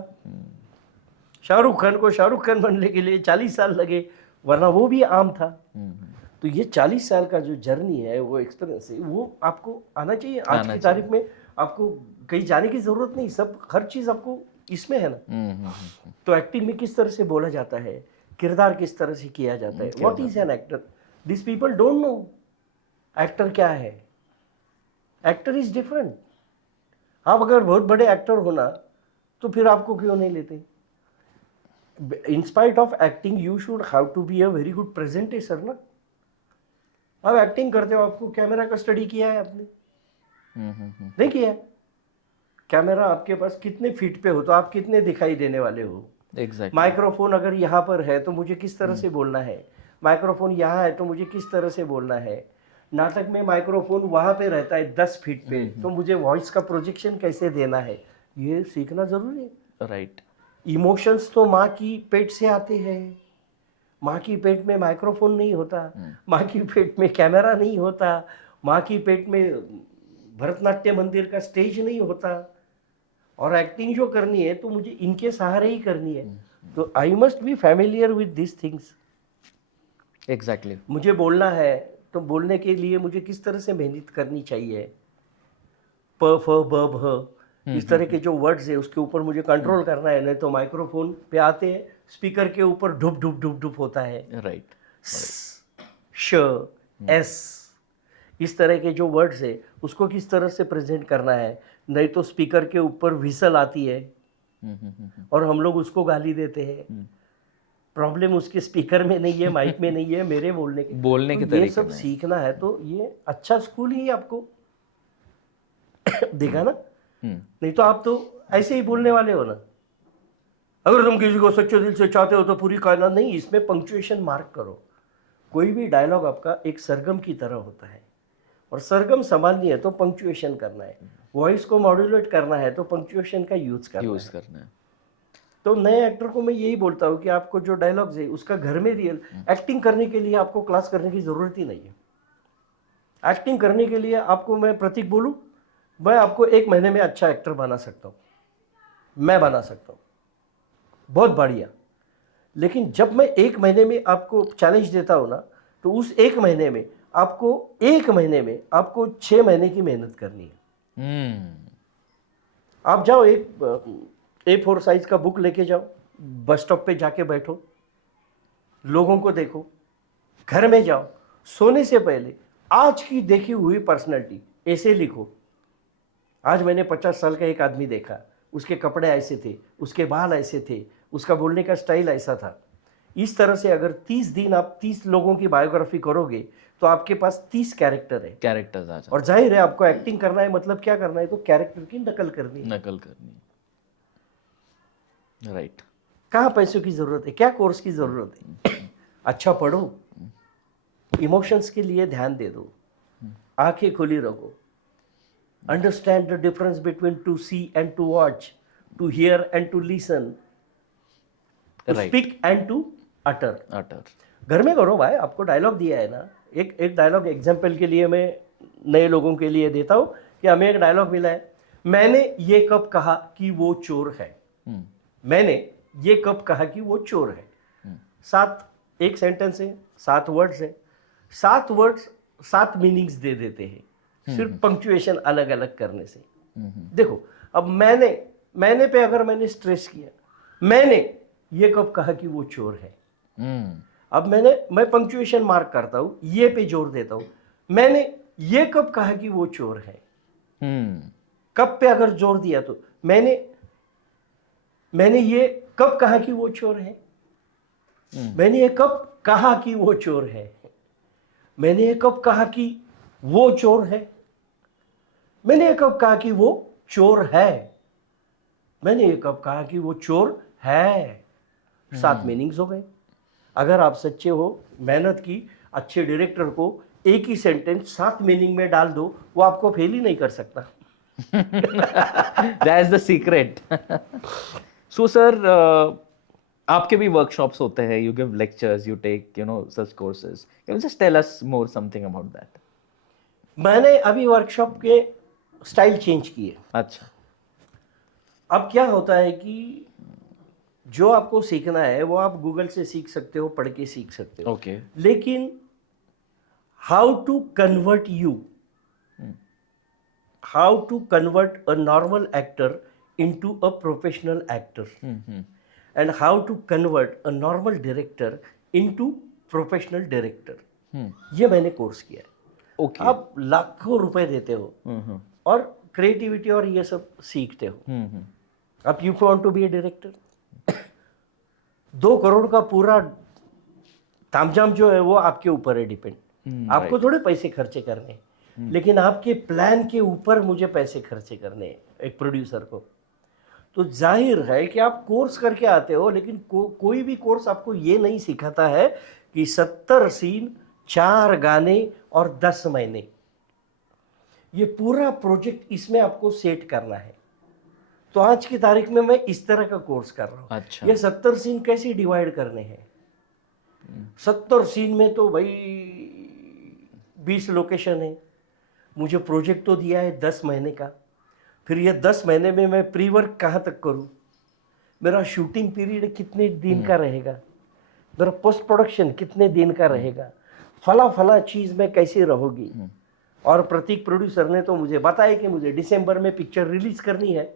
शाहरुख खान को शाहरुख खान बनने के लिए 40 साल लगे, वरना वो भी आम था। तो ये 40 साल का जो जर्नी है, वो एक्सपीरियंस है, वो आपको आना चाहिए। आज की तारीख में आपको कहीं जाने की जरूरत नहीं, सब हर चीज आपको इसमें है ना। तो एक्टिंग में किस तरह से बोला जाता है, किरदार किस तरह से किया जाता है, what is an actor, this people don't know actor क्या है। Actor is different. आप अगर बहुत बड़े एक्टर हो ना, तो फिर आपको क्यों नहीं लेते? In spite of acting you should have to be a very good presentation ना। आप एक्टिंग करते हो, आपको कैमरा का स्टडी किया है आपने? नहीं किया। कैमरा आपके पास कितने फीट पे हो तो आप कितने दिखाई देने वाले हो? एग्जैक्टली। माइक्रोफोन अगर यहाँ पर है तो मुझे किस तरह से बोलना है, माइक्रोफोन यहाँ है तो मुझे किस तरह से बोलना है। नाटक में माइक्रोफोन वहाँ पे रहता है 10 फीट पे, तो मुझे वॉइस का प्रोजेक्शन कैसे देना है, ये सीखना जरूरी है। राइट। इमोशंस तो माँ की पेट से आते हैं। माँ की पेट में माइक्रोफोन नहीं होता, माँ की पेट में कैमरा नहीं होता, माँ की पेट में भरतनाट्यम मंदिर का स्टेज नहीं होता। और एक्टिंग जो करनी है तो मुझे इनके सहारे ही करनी है। तो I must be familiar with this things. Exactly. मुझे बोलना है तो बोलने के लिए मुझे किस तरह से मेहनत करनी चाहिए, प फ ब भ इस तरह के जो वर्ड्स है उसके ऊपर मुझे कंट्रोल करना है। नहीं तो माइक्रोफोन पे आते हैं, स्पीकर के ऊपर ढुप ढुप ढुप ढुप होता है। राइट। श एस इस तरह के जो वर्ड्स है उसको किस तरह से प्रेजेंट करना है। नहीं तो स्पीकर के ऊपर विसल आती है और हम लोग उसको गाली देते हैं। प्रॉब्लम उसके स्पीकर में नहीं है, माइक में नहीं है, मेरे बोलने के बोलने के तो ये तरीके सब में। सीखना है। तो ये अच्छा स्कूल ही आपको देगा ना। नहीं तो आप तो ऐसे ही बोलने वाले हो ना। अगर तुम किसी को सच्चे दिल से चाहते हो तो पूरी कायनात नहीं, इसमें पंक्चुएशन मार्क करो। कोई भी डायलॉग आपका एक सरगम की तरह होता है, और सरगम संभालनी है तो पंक्चुएशन करना है, वॉइस को मॉड्यूलेट करना है तो पंक्चुएशन का यूज करना है। तो नए एक्टर को मैं यही बोलता हूँ कि आपको जो डायलॉग्स है उसका घर में रियल एक्टिंग करने के लिए आपको क्लास करने की ज़रूरत ही नहीं है। एक्टिंग करने के लिए आपको मैं प्रतीक बोलूँ, मैं आपको 1 महीने में अच्छा एक्टर बना सकता हूँ, मैं बना सकता हूँ बहुत बढ़िया। लेकिन जब मैं 1 महीने में आपको चैलेंज देता हूँ ना, तो उस 1 महीने में आपको 1 महीने में आपको 6 महीने की मेहनत करनी है। आप जाओ एक A4 साइज का बुक लेके जाओ, बस स्टॉप पे जाके बैठो, लोगों को देखो, घर में जाओ, सोने से पहले आज की देखी हुई पर्सनैलिटी ऐसे लिखो। आज मैंने 50 साल का एक आदमी देखा, उसके कपड़े ऐसे थे, उसके बाल ऐसे थे, उसका बोलने का स्टाइल ऐसा था। इस तरह से अगर 30 दिन आप 30 लोगों की बायोग्राफी करोगे तो आपके पास 30 कैरेक्टर है, कैरेक्टर्स आ जाते। और जाहिर है आपको एक्टिंग करना है, मतलब क्या करना है, तो कैरेक्टर की नकल करनी है। राइट। कहाँ पैसों की जरूरत है, क्या कोर्स की जरूरत है? अच्छा पढ़ो, इमोशंस के लिए ध्यान दे दो, आंखें खुली रखो, understand the difference between to see and to watch. To hear and to listen, to Right. Speak and to utter. utter. घर में करो भाई, आपको डायलॉग दिया है ना। एक डायलॉग एग्जाम्पल के लिए मैं नए लोगों के लिए देता हूँ कि हमें एक डायलॉग मिला है, मैंने ये कब कहा कि वो चोर है। Hmm. मैंने ये कब कहा कि वो चोर है। 7 एक सेंटेंस है, 7 वर्ड्स है, 7 वर्ड्स 7 मीनिंग्स दे देते हैं सिर्फ पंक्चुएशन अलग अलग करने से। देखो अब मैंने पे अगर मैंने स्ट्रेस किया, मैंने ये कब कहा कि वो चोर है। Hmm. अब मैं पंक्चुएशन मार्क करता हूं, ये पे जोर देता हूं, मैंने ये कब कहा कि वो चोर है। Hmm. कब पे अगर जोर दिया तो मैंने ये कब कहा कि वो चोर है। मैंने ये कब कहा कि वो चोर है। मैंने ये कब कहा कि वो चोर है। मैंने ये कब कहा कि वो चोर है। मैंने ये कब कहा कि वो चोर है। 7 मीनिंग्स हो गए। अगर आप सच्चे हो, मेहनत की, अच्छे डायरेक्टर को एक ही सेंटेंस 7 मीनिंग में डाल दो, वो आपको फेल ही नहीं कर सकता। That's the secret. So sir, आपके भी वर्कशॉप्स होते हैं, you give lectures, you take such courses. Can you just tell us more something about that? मैंने अभी वर्कशॉप के स्टाइल चेंज किए। अच्छा. अब क्या होता है कि जो आपको सीखना है वो आप गूगल से सीख सकते हो, पढ़ के सीख सकते हो। Okay. लेकिन how to convert a normal actor into a professional actor, and how to convert a normal director into professional director, ये मैंने कोर्स किया है। Okay. आप लाखों रुपए देते हो और क्रिएटिविटी और ये सब सीखते हो। आप you want to be a director, 2 crore का पूरा तामझाम जो है वो आपके ऊपर है डिपेंड। आपको थोड़े पैसे खर्चे करने हैं, लेकिन आपके प्लान के ऊपर मुझे पैसे खर्चे करने हैं एक प्रोड्यूसर को। तो जाहिर है कि आप कोर्स करके आते हो, लेकिन कोई भी कोर्स आपको ये नहीं सिखाता है कि 70 सीन, 4 गाने और 10 महीने, ये पूरा प्रोजेक्ट इसमें आपको सेट करना है। तो आज की तारीख में मैं इस तरह का कोर्स कर रहा हूँ। अच्छा. ये 70 सीन कैसे डिवाइड करने हैं। 70 सीन में तो भाई 20 लोकेशन है। मुझे प्रोजेक्ट तो दिया है 10 महीने का। फिर ये 10 महीने में मैं प्री वर्क कहाँ तक करूँ, मेरा शूटिंग पीरियड कितने दिन का रहेगा, मेरा पोस्ट प्रोडक्शन कितने दिन का रहेगा, फला चीज़ में कैसे रहोगी। और प्रतीक प्रोड्यूसर ने तो मुझे बताया कि मुझे दिसंबर में पिक्चर रिलीज करनी है।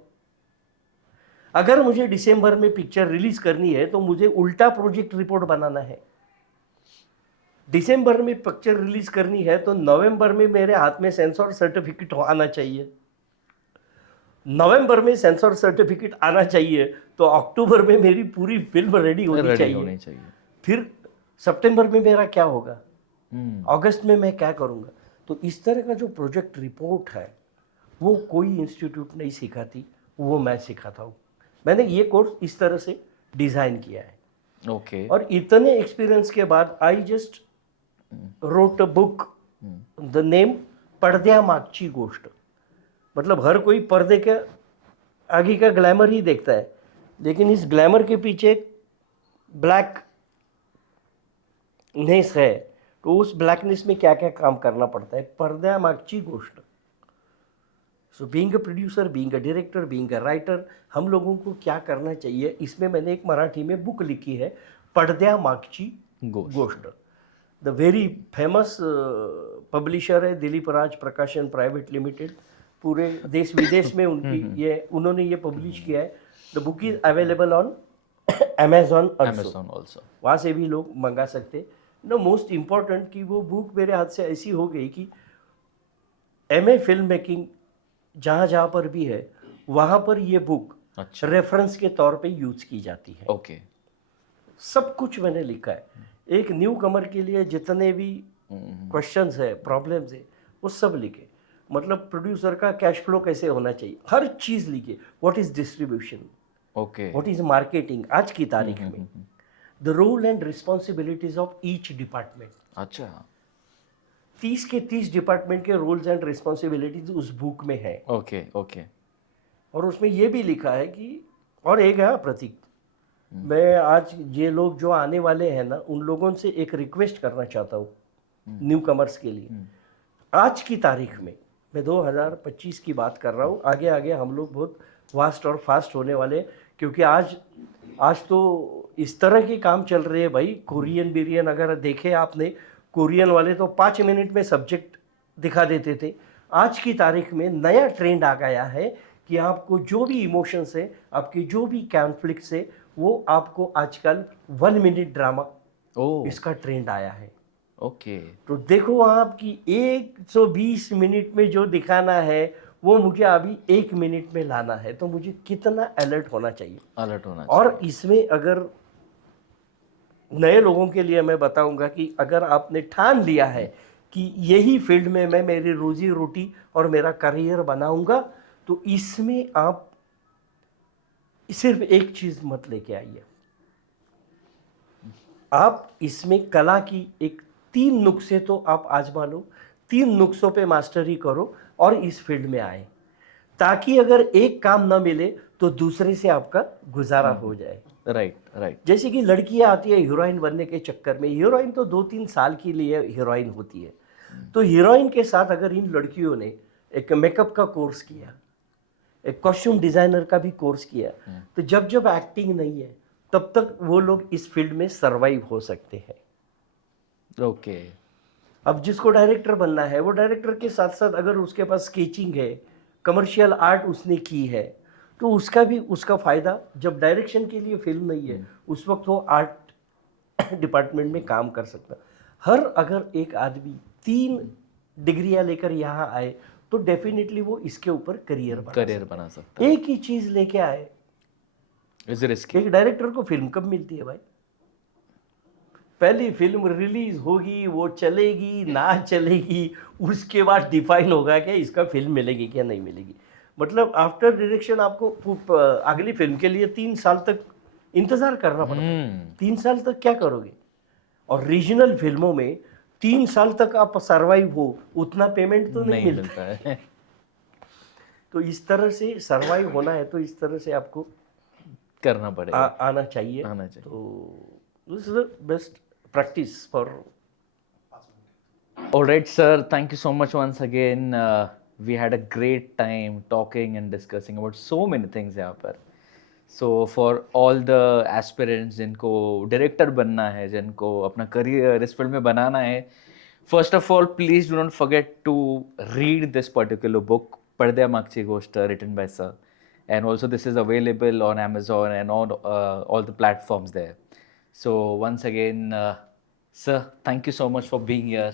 अगर मुझे दिसंबर में पिक्चर रिलीज करनी है तो मुझे उल्टा प्रोजेक्ट रिपोर्ट बनाना है। दिसंबर में पिक्चर रिलीज करनी है तो नवंबर में मेरे हाथ में सेंसर सर्टिफिकेट आना चाहिए। नवंबर में सेंसर सर्टिफिकेट आना चाहिए तो अक्टूबर में मेरी पूरी फिल्म रेडी होनी चाहिए। फिर सितंबर में मेरा क्या होगा, अगस्त में मैं क्या करूँगा। तो इस तरह का जो प्रोजेक्ट रिपोर्ट है वो कोई इंस्टीट्यूट नहीं सिखाती, वो मैं सिखाता हूँ। मैंने ये कोर्स इस तरह से डिज़ाइन किया है। Okay. और इतने एक्सपीरियंस के बाद I just wrote a book, the name Padadya Magchi Goshta. मतलब हर कोई पर्दे के आगे का ग्लैमर ही देखता है, लेकिन इस ग्लैमर के पीछे ब्लैक नेस है। तो उस ब्लैकनेस में क्या क्या काम करना पड़ता है, पडद्या मागची गोष्ट। So being a producer, being a director, being a writer, हम लोगों को क्या करना चाहिए, इसमें मैंने एक मराठी में बुक लिखी है, पडद्या मागची गोष्ट। द वेरी फेमस पब्लिशर है दिलीप राज प्रकाशन प्राइवेट लिमिटेड। पूरे देश विदेश में उन्होंने ये पब्लिश किया है। The book is available on Amazon also, वहाँ से भी लोग मंगा सकते। नो मोस्ट इम्पॉर्टेंट कि वो बुक मेरे हाथ से ऐसी हो गई कि एमए फिल्म मेकिंग जहाँ जहाँ पर भी है वहाँ पर ये बुक रेफरेंस के तौर पे यूज की जाती है। ओके. सब कुछ मैंने लिखा है। एक न्यू कमर के लिए जितने भी क्वेश्चंस है, प्रॉब्लम्स है, वो सब लिखे। मतलब प्रोड्यूसर का कैश फ्लो कैसे होना चाहिए, हर चीज़ लिखे। What is distribution, okay. What is marketing आज की तारीख में, the role and responsibilities of each department. अच्छा. 30 के 30 डिपार्टमेंट के रोल्स एंड रिस्पॉन्सिबिलिटीज उस बुक में है। ओके. ओके. और उसमें ये भी लिखा है कि और एक है प्रतीक, मैं आज ये लोग जो आने वाले हैं ना, उन लोगों से एक रिक्वेस्ट करना चाहता हूँ, न्यू कमर्स के लिए। आज की तारीख में, मैं 2025 की बात कर रहा हूँ, आगे आगे हम लोग बहुत वास्ट और फास्ट होने वाले हैं, क्योंकि आज तो इस तरह के काम चल रहे हैं भाई। कोरियन बिरियन अगर देखे आपने, कोरियन वाले तो 5 मिनट में सब्जेक्ट दिखा देते थे। आज की तारीख में नया ट्रेंड आ गया है कि आपको जो भी इमोशंस है, आपकी जो भी कॉन्फ्लिक्ट्स है, वो आपको आजकल 1 मिनट ड्रामा, ओ इसका ट्रेंड आया है। ओके तो देखो आपकी 120 मिनट में जो दिखाना है, वो मुझे अभी 1 मिनट में लाना है, तो मुझे कितना अलर्ट होना चाहिए। अलर्ट होना और इसमें अगर नए लोगों के लिए मैं बताऊंगा कि अगर आपने ठान लिया है कि यही फील्ड में मैं मेरी रोजी रोटी और मेरा करियर बनाऊंगा, तो इसमें आप सिर्फ एक चीज मत लेके आइए। आप इसमें कला की एक 3 नुस्खे तो आप आजमा लो, 3 नुस्खों पे मास्टरी करो और इस फील्ड में आए, ताकि अगर एक काम ना मिले तो दूसरे से आपका गुजारा हो जाए। राइट राइट जैसे कि लड़कियां आती है हीरोइन बनने के चक्कर में, हीरोइन तो 2-3 साल के लिए हीरोइन होती है। तो हीरोइन के साथ अगर इन लड़कियों ने एक मेकअप का कोर्स किया, एक कॉस्ट्यूम डिजाइनर का भी कोर्स किया, तो जब जब एक्टिंग नहीं है, तब तक वो लोग इस फील्ड में सरवाइव हो सकते हैं। ओके अब जिसको डायरेक्टर बनना है, वो डायरेक्टर के साथ साथ अगर उसके पास स्केचिंग है, कमर्शियल आर्ट उसने की है, तो उसका भी उसका फ़ायदा, जब डायरेक्शन के लिए फिल्म नहीं है, उस वक्त वो आर्ट डिपार्टमेंट में काम कर सकता। हर अगर एक आदमी 3 डिग्रियां लेकर यहाँ आए, तो डेफिनेटली वो इसके ऊपर करियर बना सकता सकता। एक ही चीज़ लेके आए, इज रिस्की एक डायरेक्टर को फिल्म कब मिलती है भाई? पहली फिल्म रिलीज होगी, वो चलेगी ना चलेगी, उसके बाद डिफाइन होगा कि इसका फिल्म मिलेगी क्या नहीं मिलेगी। मतलब आफ्टर डायरेक्शन आपको अगली फिल्म के लिए 3 साल तक इंतजार करना पड़ता है। 3 साल तक क्या करोगे? और रीजनल फिल्मों में 3 साल तक आप सरवाइव हो, उतना पेमेंट तो नहीं मिलता है तो इस तरह से सरवाइव होना है, तो इस तरह से आपको करना पड़ेगा, आना चाहिए। तो this is the best practice for. All right, sir. Thank you so much once again. We had a great time talking and discussing about so many things यहाँ पर. So for all the aspirants जिनको director बनना है, जिनको अपना career इस field में बनाना है, first of all, please do not forget to read this particular book, पडद्या Magchi गोष्ट, written by sir. And also this is available on Amazon and on all the platforms there. So once again, sir, thank you so much for being here.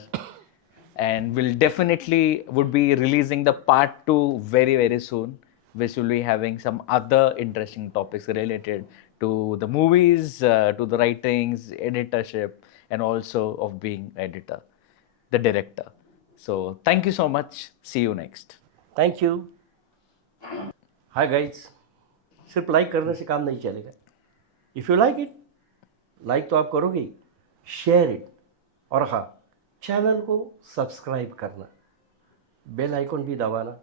And we'll definitely would be releasing the part 2 very, very soon, which will be having some other interesting topics related to the movies, to the writings, editorship, and also of being editor, the director. So thank you so much. See you next. Thank you. Hi guys, सिर्फ like करने से काम नहीं चलेगा। If you like it, like तो आप करोगे ही, share it, और हाँ, चैनल को सब्सक्राइब करना, बेल आइकॉन भी दबाना,